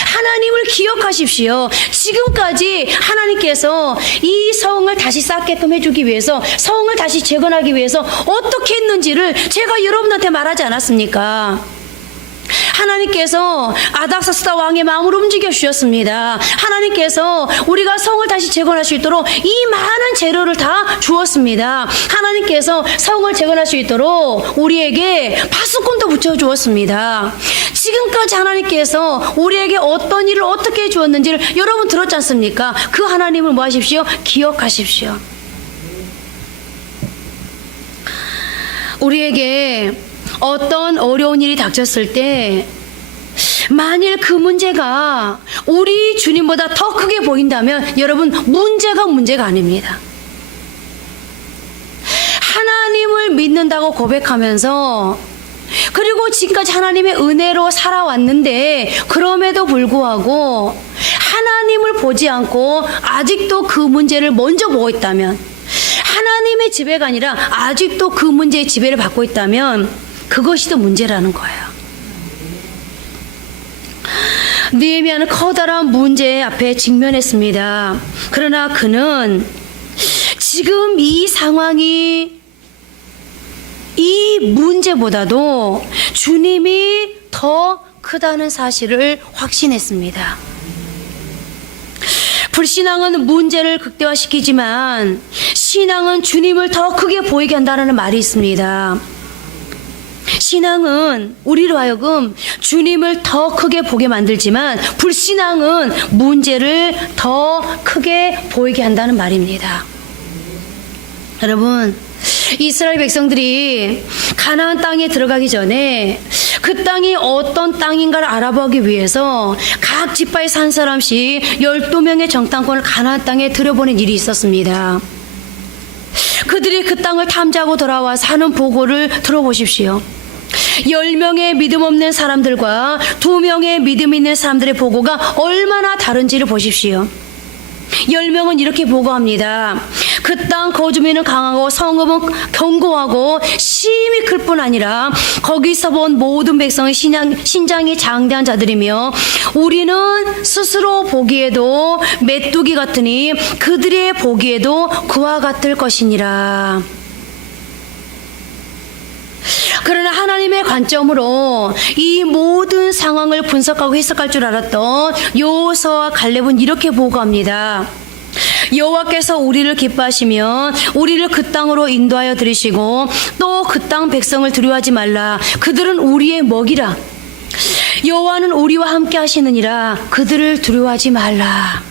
하나님을 기억하십시오. 지금까지 하나님께서 이 성을 다시 쌓게끔 해주기 위해서, 성을 다시 재건하기 위해서 어떻게 했는지를 제가 여러분한테 말하지 않았습니까? 하나님께서 아닥사스다 왕의 마음을 움직여 주셨습니다. 하나님께서 우리가 성을 다시 재건할 수 있도록 이 많은 재료를 다 주었습니다. 하나님께서 성을 재건할 수 있도록 우리에게 파수꾼도 붙여 주었습니다. 지금까지 하나님께서 우리에게 어떤 일을 어떻게 해 주었는지를 여러분 들었지 않습니까? 그 하나님을 뭐 하십시오? 기억하십시오. 우리에게 어떤 어려운 일이 닥쳤을 때 만일 그 문제가 우리 주님보다 더 크게 보인다면 여러분, 문제가 아닙니다. 하나님을 믿는다고 고백하면서, 그리고 지금까지 하나님의 은혜로 살아왔는데 그럼에도 불구하고 하나님을 보지 않고 아직도 그 문제를 먼저 보고 있다면, 하나님의 지배가 아니라 아직도 그 문제의 지배를 받고 있다면 그것이 더 문제라는 거예요. 느헤미야는 커다란 문제 앞에 직면했습니다. 그러나 그는 지금 이 상황이 이 문제보다도 주님이 더 크다는 사실을 확신했습니다. 불신앙은 문제를 극대화시키지만 신앙은 주님을 더 크게 보이게 한다는 말이 있습니다. 신앙은 우리로 하여금 주님을 더 크게 보게 만들지만 불신앙은 문제를 더 크게 보이게 한다는 말입니다. 여러분, 이스라엘 백성들이 가나안 땅에 들어가기 전에 그 땅이 어떤 땅인가를 알아보기 위해서 각 지파에서 한 사람씩 12명의 정탐꾼을 가나안 땅에 들여보낸 일이 있었습니다. 그들이 그 땅을 탐지하고 돌아와서 하는 보고를 들어보십시오. 10명의 믿음 없는 사람들과 2명의 믿음 있는 사람들의 보고가 얼마나 다른지를 보십시오. 10명은 이렇게 보고합니다. 그 땅 거주민은 강하고 성읍은 견고하고 심히 클 뿐 아니라 거기서 본 모든 백성의 신장이 장대한 자들이며 우리는 스스로 보기에도 메뚜기 같으니 그들의 보기에도 그와 같을 것이니라. 그러나 하나님의 관점으로 이 모든 상황을 분석하고 해석할 줄 알았던 여호수아와 갈렙은 이렇게 보고합니다. 여호와께서 우리를 기뻐하시면 우리를 그 땅으로 인도하여 들이시고 또 그 땅 백성을 두려워하지 말라. 그들은 우리의 먹이라. 여호와는 우리와 함께 하시느니라. 그들을 두려워하지 말라.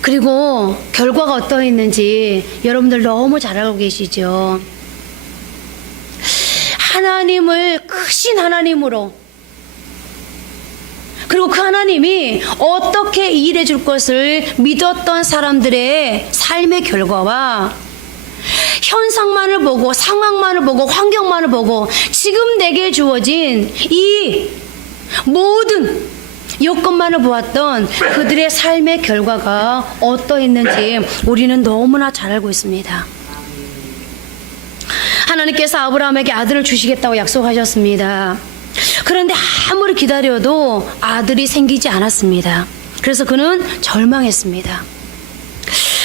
그리고 결과가 어떠했는지 여러분들 너무 잘 알고 계시죠. 하나님을 크신 하나님으로, 그리고 그 하나님이 어떻게 일해 줄 것을 믿었던 사람들의 삶의 결과와 현상만을 보고 상황만을 보고 환경만을 보고 지금 내게 주어진 이 모든 여건만을 보았던 그들의 삶의 결과가 어떠했는지 우리는 너무나 잘 알고 있습니다. 하나님께서 아브라함에게 아들을 주시겠다고 약속하셨습니다. 그런데 아무리 기다려도 아들이 생기지 않았습니다. 그래서 그는 절망했습니다.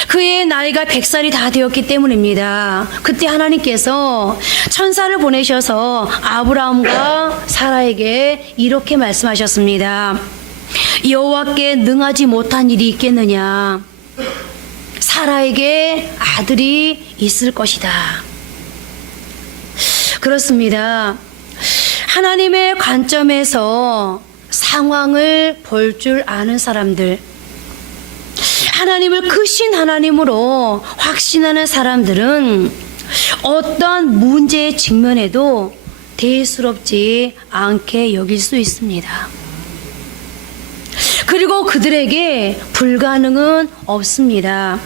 그의 나이가 100살이 다 되었기 때문입니다. 그때 하나님께서 천사를 보내셔서 아브라함과 사라에게 이렇게 말씀하셨습니다. 여호와께 능하지 못한 일이 있겠느냐? 사라에게 아들이 있을 것이다. 그렇습니다. 하나님의 관점에서 상황을 볼 줄 아는 사람들, 하나님을 크신 하나님으로 확신하는 사람들은 어떠한 문제의 직면에도 대수롭지 않게 여길 수 있습니다. 그리고 그들에게 불가능은 없습니다.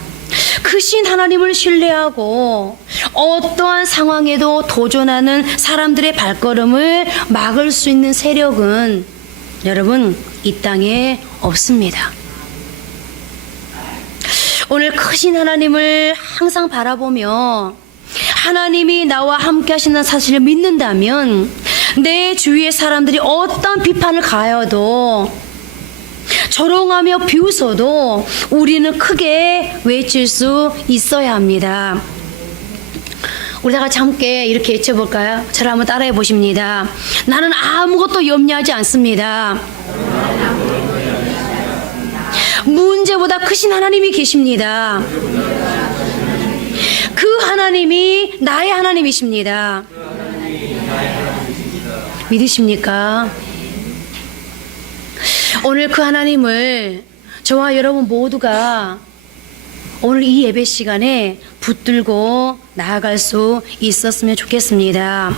크신 하나님을 신뢰하고 어떠한 상황에도 도전하는 사람들의 발걸음을 막을 수 있는 세력은 여러분 이 땅에 없습니다. 오늘 크신 하나님을 항상 바라보며 하나님이 나와 함께 하시는 사실을 믿는다면 내 주위의 사람들이 어떤 비판을 가해도 조롱하며 비웃어도 우리는 크게 외칠 수 있어야 합니다. 우리 다 같이 함께 이렇게 외쳐볼까요? 저를 한번 따라해 보십니다. 나는 아무것도 염려하지 않습니다. 문제보다 크신 하나님이 계십니다. 그 하나님이 나의 하나님이십니다. 믿으십니까? 오늘 그 하나님을 저와 여러분 모두가 오늘 이 예배 시간에 붙들고 나아갈 수 있었으면 좋겠습니다.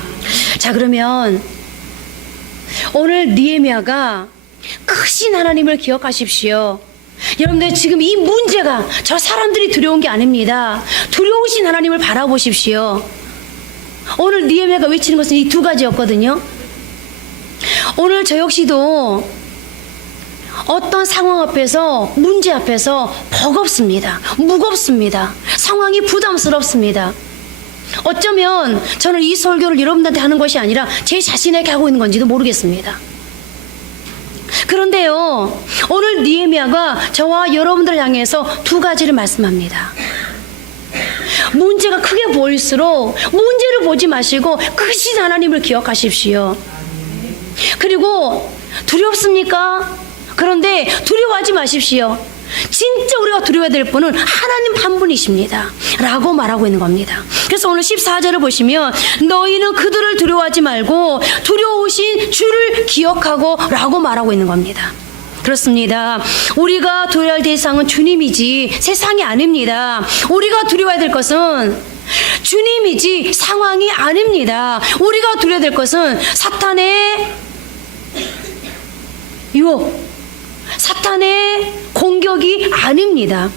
자, 그러면 오늘 느헤미야가 크신 하나님을 기억하십시오. 여러분들 지금 이 문제가 저 사람들이 두려운 게 아닙니다. 두려우신 하나님을 바라보십시오. 오늘 느헤미야가 외치는 것은 이 두 가지였거든요. 오늘 저 역시도 어떤 상황 앞에서, 문제 앞에서 버겁습니다. 무겁습니다. 상황이 부담스럽습니다. 어쩌면 저는 이 설교를 여러분들한테 하는 것이 아니라 제 자신에게 하고 있는 건지도 모르겠습니다. 그런데요, 오늘 느헤미야가 저와 여러분들을 향해서 두 가지를 말씀합니다. 문제가 크게 보일수록 문제를 보지 마시고 크신 하나님을 기억하십시오. 그리고 두렵습니까? 그런데 두려워하지 마십시오. 진짜 우리가 두려워야 될 분은 하나님 한 분이십니다. 라고 말하고 있는 겁니다. 그래서 오늘 14절을 보시면 너희는 그들을 두려워하지 말고 두려우신 주를 기억하고 라고 말하고 있는 겁니다. 그렇습니다. 우리가 두려워할 대상은 주님이지 세상이 아닙니다. 우리가 두려워해야 될 것은 주님이지 상황이 아닙니다. 우리가 두려워야 될 것은 사탄의 유혹, 사탄의 공격이 아닙니다.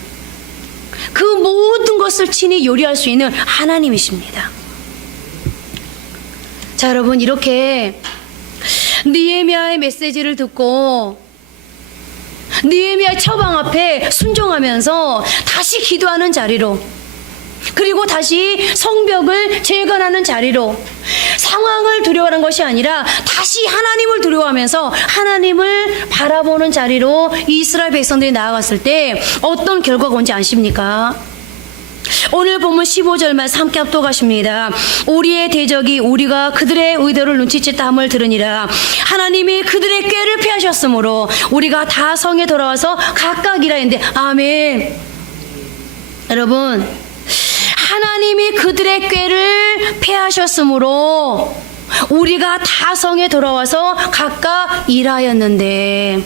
그 모든 것을 친히 요리할 수 있는 하나님이십니다. 자, 여러분, 이렇게 느헤미야의 메시지를 듣고 느헤미야의 처방 앞에 순종하면서 다시 기도하는 자리로, 그리고 다시 성벽을 재건하는 자리로, 상황을 두려워하는 것이 아니라 다시 하나님을 두려워하면서 하나님을 바라보는 자리로 이스라엘 백성들이 나아갔을 때 어떤 결과가 온지 아십니까? 오늘 본문 15절 말씀 함께 합독하십니다. 우리의 대적이 우리가 그들의 의도를 눈치챘다 함을 들으니라. 하나님이 그들의 꾀를 피하셨으므로 우리가 다 성에 돌아와서 각각 일하였는데. 아멘. 여러분, 하나님이 그들의 꾀를 패하셨으므로 우리가 다 성에 돌아와서 각각 일하였는데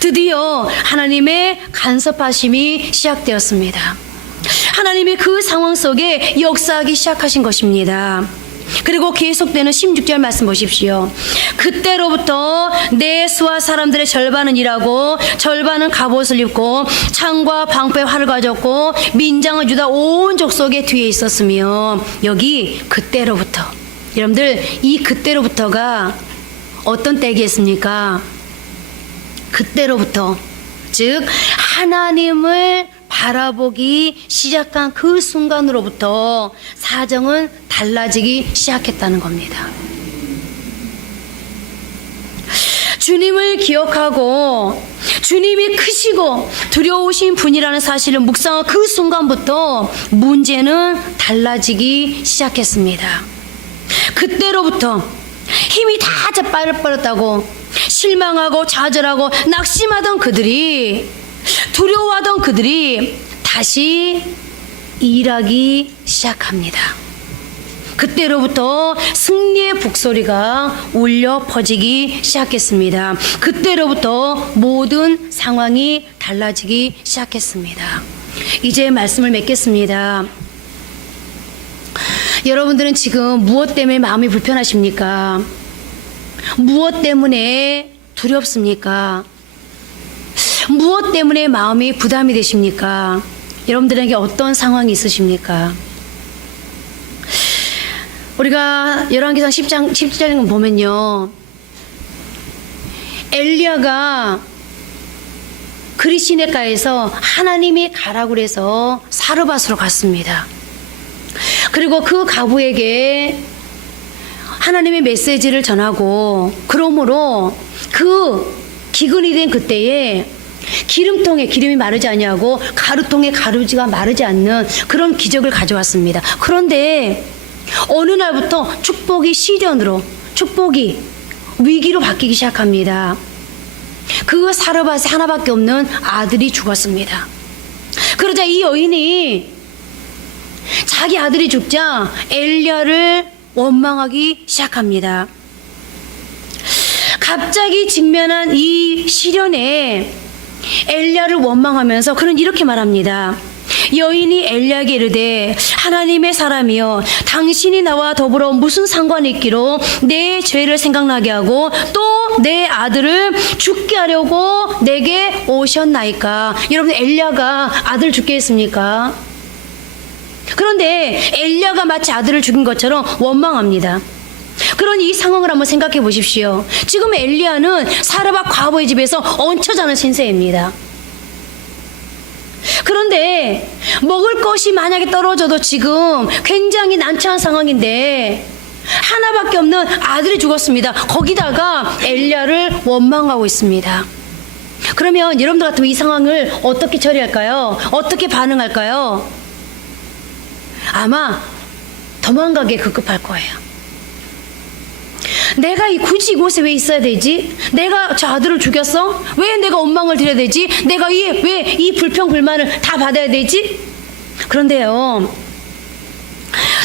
드디어 하나님의 간섭하심이 시작되었습니다. 하나님이 그 상황 속에 역사하기 시작하신 것입니다. 그리고 계속되는 16절 말씀 보십시오. 그때로부터 내 수하 사람들의 절반은 일하고 절반은 갑옷을 입고 창과 방패 활을 가졌고 민장은 유다 온 족속의 뒤에 있었으며. 여기 그때로부터, 여러분들 이 그때로부터가 어떤 때겠습니까? 그때로부터, 즉 하나님을 바라보기 시작한 그 순간으로부터 사정은 달라지기 시작했다는 겁니다. 주님을 기억하고 주님이 크시고 두려우신 분이라는 사실을 묵상한 그 순간부터 문제는 달라지기 시작했습니다. 그때로부터 힘이 다 빠졌다고 실망하고 좌절하고 낙심하던 그들이, 두려워하던 그들이 다시 일하기 시작합니다. 그때로부터 승리의 북소리가 울려 퍼지기 시작했습니다. 그때로부터 모든 상황이 달라지기 시작했습니다. 이제 말씀을 맺겠습니다. 여러분들은 지금 무엇 때문에 마음이 불편하십니까? 무엇 때문에 두렵습니까? 무엇 때문에 마음이 부담이 되십니까? 여러분들에게 어떤 상황이 있으십니까? 우리가 열왕기상 10장을 보면요, 엘리야가 그리시네가에서 하나님이 가라고 해서 사르밧으로 갔습니다. 그리고 그 가부에게 하나님의 메시지를 전하고, 그러므로 그 기근이 된 그때에 기름통에 기름이 마르지 아니하고 가루통에 가루지가 마르지 않는 그런 기적을 가져왔습니다. 그런데 어느 날부터 축복이 시련으로, 축복이 위기로 바뀌기 시작합니다. 그 사르밧에 하나밖에 없는 아들이 죽었습니다. 그러자 이 여인이 자기 아들이 죽자 엘리야를 원망하기 시작합니다. 갑자기 직면한 이 시련에 엘리야를 원망하면서 그는 이렇게 말합니다. 여인이 엘리야에게 이르되 하나님의 사람이여, 당신이 나와 더불어 무슨 상관이 있기로 내 죄를 생각나게 하고 또 내 아들을 죽게 하려고 내게 오셨나이까. 여러분, 엘리야가 아들 죽게 했습니까? 그런데 엘리야가 마치 아들을 죽인 것처럼 원망합니다. 그런 이 상황을 한번 생각해 보십시오. 지금 엘리야는 사르밧 과부의 집에서 얹혀 자는 신세입니다. 그런데 먹을 것이 만약에 떨어져도 지금 굉장히 난처한 상황인데 하나밖에 없는 아들이 죽었습니다. 거기다가 엘리야를 원망하고 있습니다. 그러면 여러분들 같으면 이 상황을 어떻게 처리할까요? 어떻게 반응할까요? 아마 도망가게 급급할 거예요. 내가 굳이 이곳에 왜 있어야 되지? 내가 저 아들을 죽였어? 왜 내가 원망을 드려야 되지? 내가 왜 이 불평불만을 다 받아야 되지? 그런데요,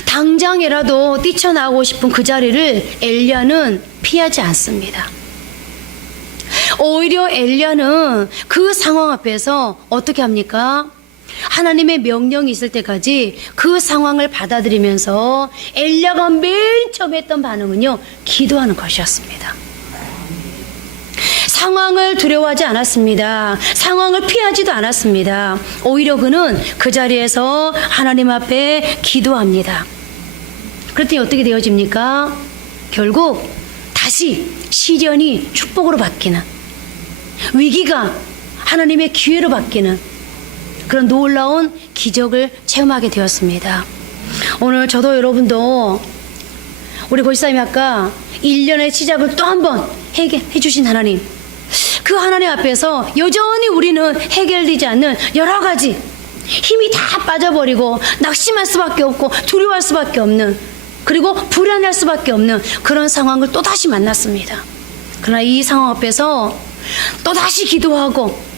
당장이라도 뛰쳐나오고 싶은 그 자리를 엘리야는 피하지 않습니다. 오히려 엘리야는 그 상황 앞에서 어떻게 합니까? 하나님의 명령이 있을 때까지 그 상황을 받아들이면서 엘리야가 맨 처음 했던 반응은요, 기도하는 것이었습니다. 상황을 두려워하지 않았습니다. 상황을 피하지도 않았습니다. 오히려 그는 그 자리에서 하나님 앞에 기도합니다. 그랬더니 어떻게 되어집니까? 결국 다시 시련이 축복으로 바뀌는, 위기가 하나님의 기회로 바뀌는 그런 놀라운 기적을 체험하게 되었습니다. 오늘 저도 여러분도 우리 고시사님이 아까 1년의 시작을 또 한 번 해결해 주신 하나님, 그 하나님 앞에서 여전히 우리는 해결되지 않는 여러 가지 힘이 다 빠져버리고 낙심할 수밖에 없고 두려워할 수밖에 없는, 그리고 불안할 수밖에 없는 그런 상황을 또다시 만났습니다. 그러나 이 상황 앞에서 또다시 기도하고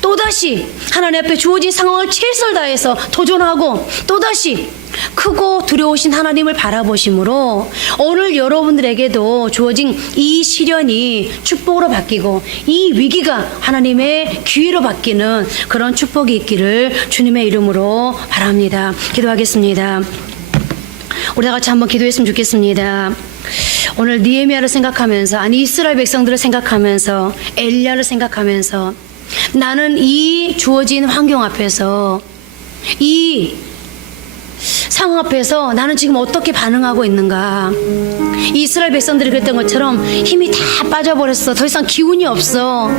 또다시 하나님 앞에 주어진 상황을 최선을 다해서 도전하고 또다시 크고 두려우신 하나님을 바라보심으로 오늘 여러분들에게도 주어진 이 시련이 축복으로 바뀌고 이 위기가 하나님의 기회로 바뀌는 그런 축복이 있기를 주님의 이름으로 바랍니다. 기도하겠습니다. 우리 다 같이 한번 기도했으면 좋겠습니다. 오늘 느헤미야를 생각하면서, 아니 이스라엘 백성들을 생각하면서, 엘리야를 생각하면서, 나는 이 주어진 환경 앞에서, 이 상황 앞에서 나는 지금 어떻게 반응하고 있는가. 이스라엘 백성들이 그랬던 것처럼 힘이 다 빠져버렸어. 더 이상 기운이 없어.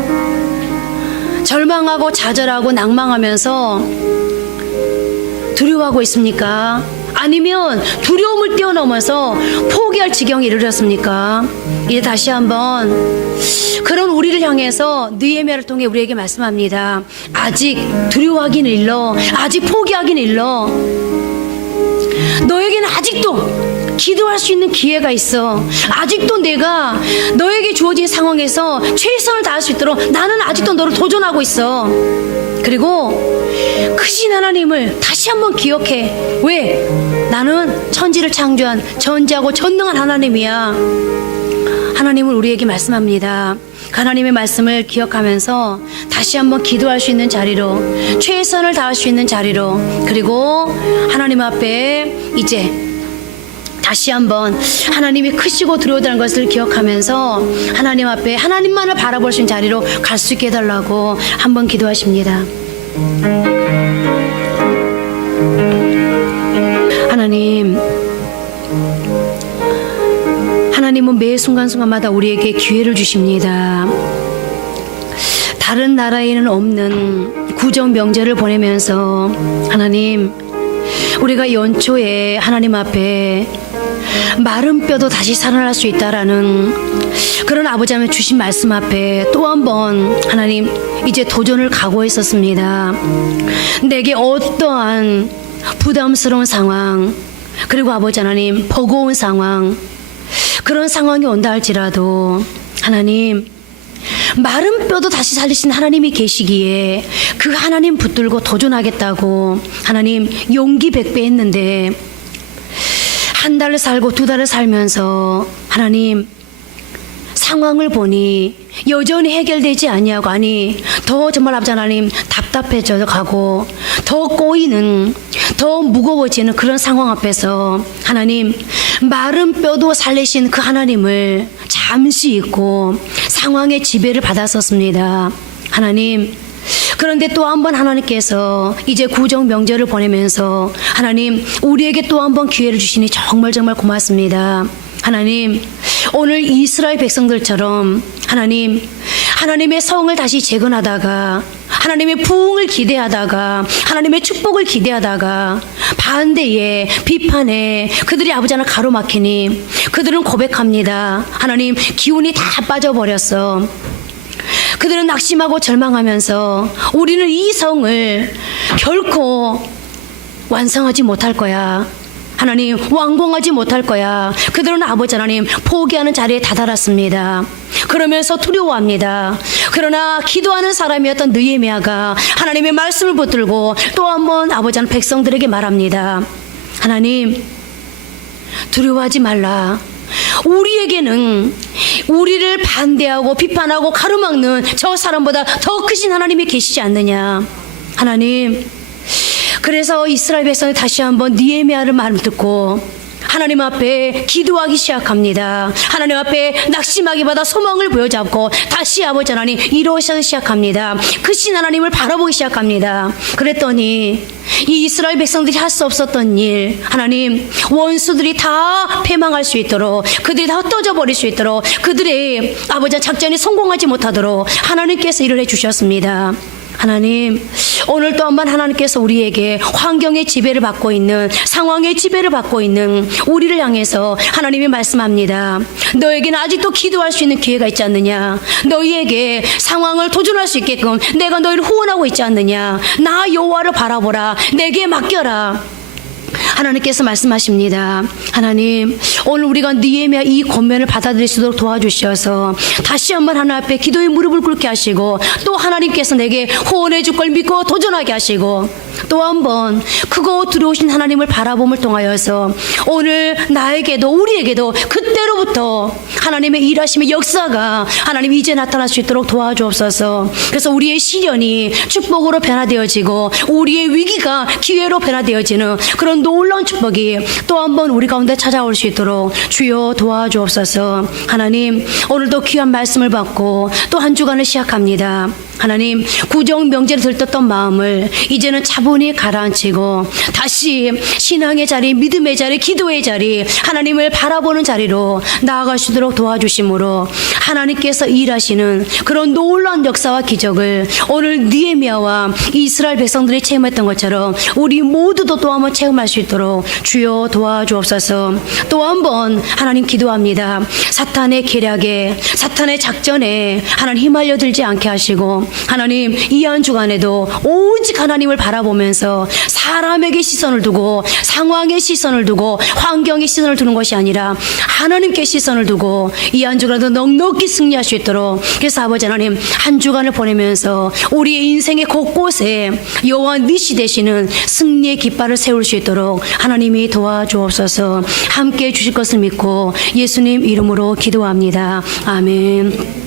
절망하고 좌절하고 낭망하면서 두려워하고 있습니까? 아니면 두려움을 뛰어넘어서 포기할 지경에 이르렀습니까? 이제 다시 한번 그런 우리를 향해서 느헤미야를 통해 우리에게 말씀합니다. 아직 두려워하긴 일러, 아직 포기하긴 일러. 너에게는 아직도 기도할 수 있는 기회가 있어. 아직도 내가 너에게 주어진 상황에서 최선을 다할 수 있도록 나는 아직도 너를 도전하고 있어. 그리고 크신 하나님을 다시 한번 기억해. 왜? 나는 천지를 창조한 전지하고 전능한 하나님이야. 하나님은 우리에게 말씀합니다. 그 하나님의 말씀을 기억하면서 다시 한번 기도할 수 있는 자리로, 최선을 다할 수 있는 자리로, 그리고 하나님 앞에 이제 다시 한번 하나님이 크시고 두려워하는 것을 기억하면서 하나님 앞에 하나님만을 바라볼 수 있는 자리로 갈 수 있게 해달라고 한번 기도하십니다. 하나님은 매 순간순간마다 우리에게 기회를 주십니다. 다른 나라에는 없는 구정 명절을 보내면서 하나님, 우리가 연초에 하나님 앞에 마른 뼈도 다시 살아날 수 있다라는 그런 아버지 하나님 주신 말씀 앞에 또 한 번 하나님 이제 도전을 각오했었습니다. 내게 어떠한 부담스러운 상황, 그리고 아버지 하나님 버거운 상황, 그런 상황이 온다 할지라도 하나님, 마른 뼈도 다시 살리신 하나님이 계시기에 그 하나님 붙들고 도전하겠다고 하나님 용기 100배 했는데, 한 달을 살고 두 달을 살면서 하나님 상황을 보니 여전히 해결되지 아니하고, 아니 더 정말 아버지 하나님 답답해져 가고 더 꼬이는, 더 무거워지는 그런 상황 앞에서 하나님 마른 뼈도 살리신 그 하나님을 잠시 잊고 상황의 지배를 받았었습니다. 하나님, 그런데 또 한 번 하나님께서 이제 구정 명절을 보내면서 하나님 우리에게 또 한 번 기회를 주시니 정말 정말 고맙습니다. 하나님, 오늘 이스라엘 백성들처럼 하나님, 하나님의 성을 다시 재건하다가 하나님의 부흥을 기대하다가 하나님의 축복을 기대하다가 반대에 비판에 그들이 아버지 하나 가로막히니 그들은 고백합니다. 하나님, 기운이 다 빠져버렸어. 그들은 낙심하고 절망하면서 우리는 이 성을 결코 완성하지 못할 거야. 하나님, 완공하지 못할 거야. 그들은 아버지 하나님 포기하는 자리에 다다랐습니다. 그러면서 두려워합니다. 그러나 기도하는 사람이었던 느헤미야가 하나님의 말씀을 붙들고 또 한 번 아버지 하나님 백성들에게 말합니다. 하나님, 두려워하지 말라. 우리에게는 우리를 반대하고 비판하고 가로막는 저 사람보다 더 크신 하나님이 계시지 않느냐. 하나님, 그래서 이스라엘 백성이 다시 한번 느헤미야를 말 듣고 하나님 앞에 기도하기 시작합니다. 하나님 앞에 낙심하기보다 소망을 보여잡고 다시 아버지 하나님 이루어지기 시작합니다. 크신 하나님을 바라보기 시작합니다. 그랬더니 이 이스라엘 백성들이 할 수 없었던 일, 하나님 원수들이 다 패망할 수 있도록, 그들이 다 흩어져 버릴 수 있도록, 그들의 아버지 작전이 성공하지 못하도록 하나님께서 일을 해주셨습니다. 하나님, 오늘 또 한 번 하나님께서 우리에게 환경의 지배를 받고 있는, 상황의 지배를 받고 있는 우리를 향해서 하나님이 말씀합니다. 너에게는 아직도 기도할 수 있는 기회가 있지 않느냐. 너희에게 상황을 도전할 수 있게끔 내가 너희를 후원하고 있지 않느냐. 나 여호와를 바라보라. 내게 맡겨라. 하나님께서 말씀하십니다. 하나님, 오늘 우리가 느헤미야 이 권면을 받아들일 수 있도록 도와주셔서 다시 한번 하나님 앞에 기도의 무릎을 꿇게 하시고 또 하나님께서 내게 후원해 줄 걸 믿고 도전하게 하시고 또 한 번 크고 두려우신 하나님을 바라봄을 통하여서 오늘 나에게도 우리에게도 그때로부터 하나님의 일하심의 역사가 하나님 이제 나타날 수 있도록 도와주옵소서. 그래서 우리의 시련이 축복으로 변화되어지고 우리의 위기가 기회로 변화되어지는 그런 놀라운 축복이 또 한 번 우리 가운데 찾아올 수 있도록 주여 도와주옵소서. 하나님 오늘도 귀한 말씀을 받고 또 한 주간을 시작합니다. 하나님 구정 명제를 들떴던 마음을 이제는 차분히 가라앉히고 다시 신앙의 자리, 믿음의 자리, 기도의 자리, 하나님을 바라보는 자리로 나아갈 수 있도록 도와주심으로 하나님께서 일하시는 그런 놀라운 역사와 기적을 오늘 느헤미야와 이스라엘 백성들이 체험했던 것처럼 우리 모두도 또 한번 체험할 수 있도록 주여 도와주옵소서. 또 한번 하나님 기도합니다. 사탄의 계략에, 사탄의 작전에 하나님 휘말려 들지 않게 하시고 하나님 이 한 주간에도 오직 하나님을 바라보면서 사람에게 시선을 두고 상황에 시선을 두고 환경에 시선을 두는 것이 아니라 하나님께 시선을 두고 이 한 주간에도 넉넉히 승리할 수 있도록, 그래서 아버지 하나님 한 주간을 보내면서 우리의 인생의 곳곳에 여호와 니시 되시는 승리의 깃발을 세울 수 있도록 하나님이 도와주옵소서. 함께해 주실 것을 믿고 예수님 이름으로 기도합니다. 아멘.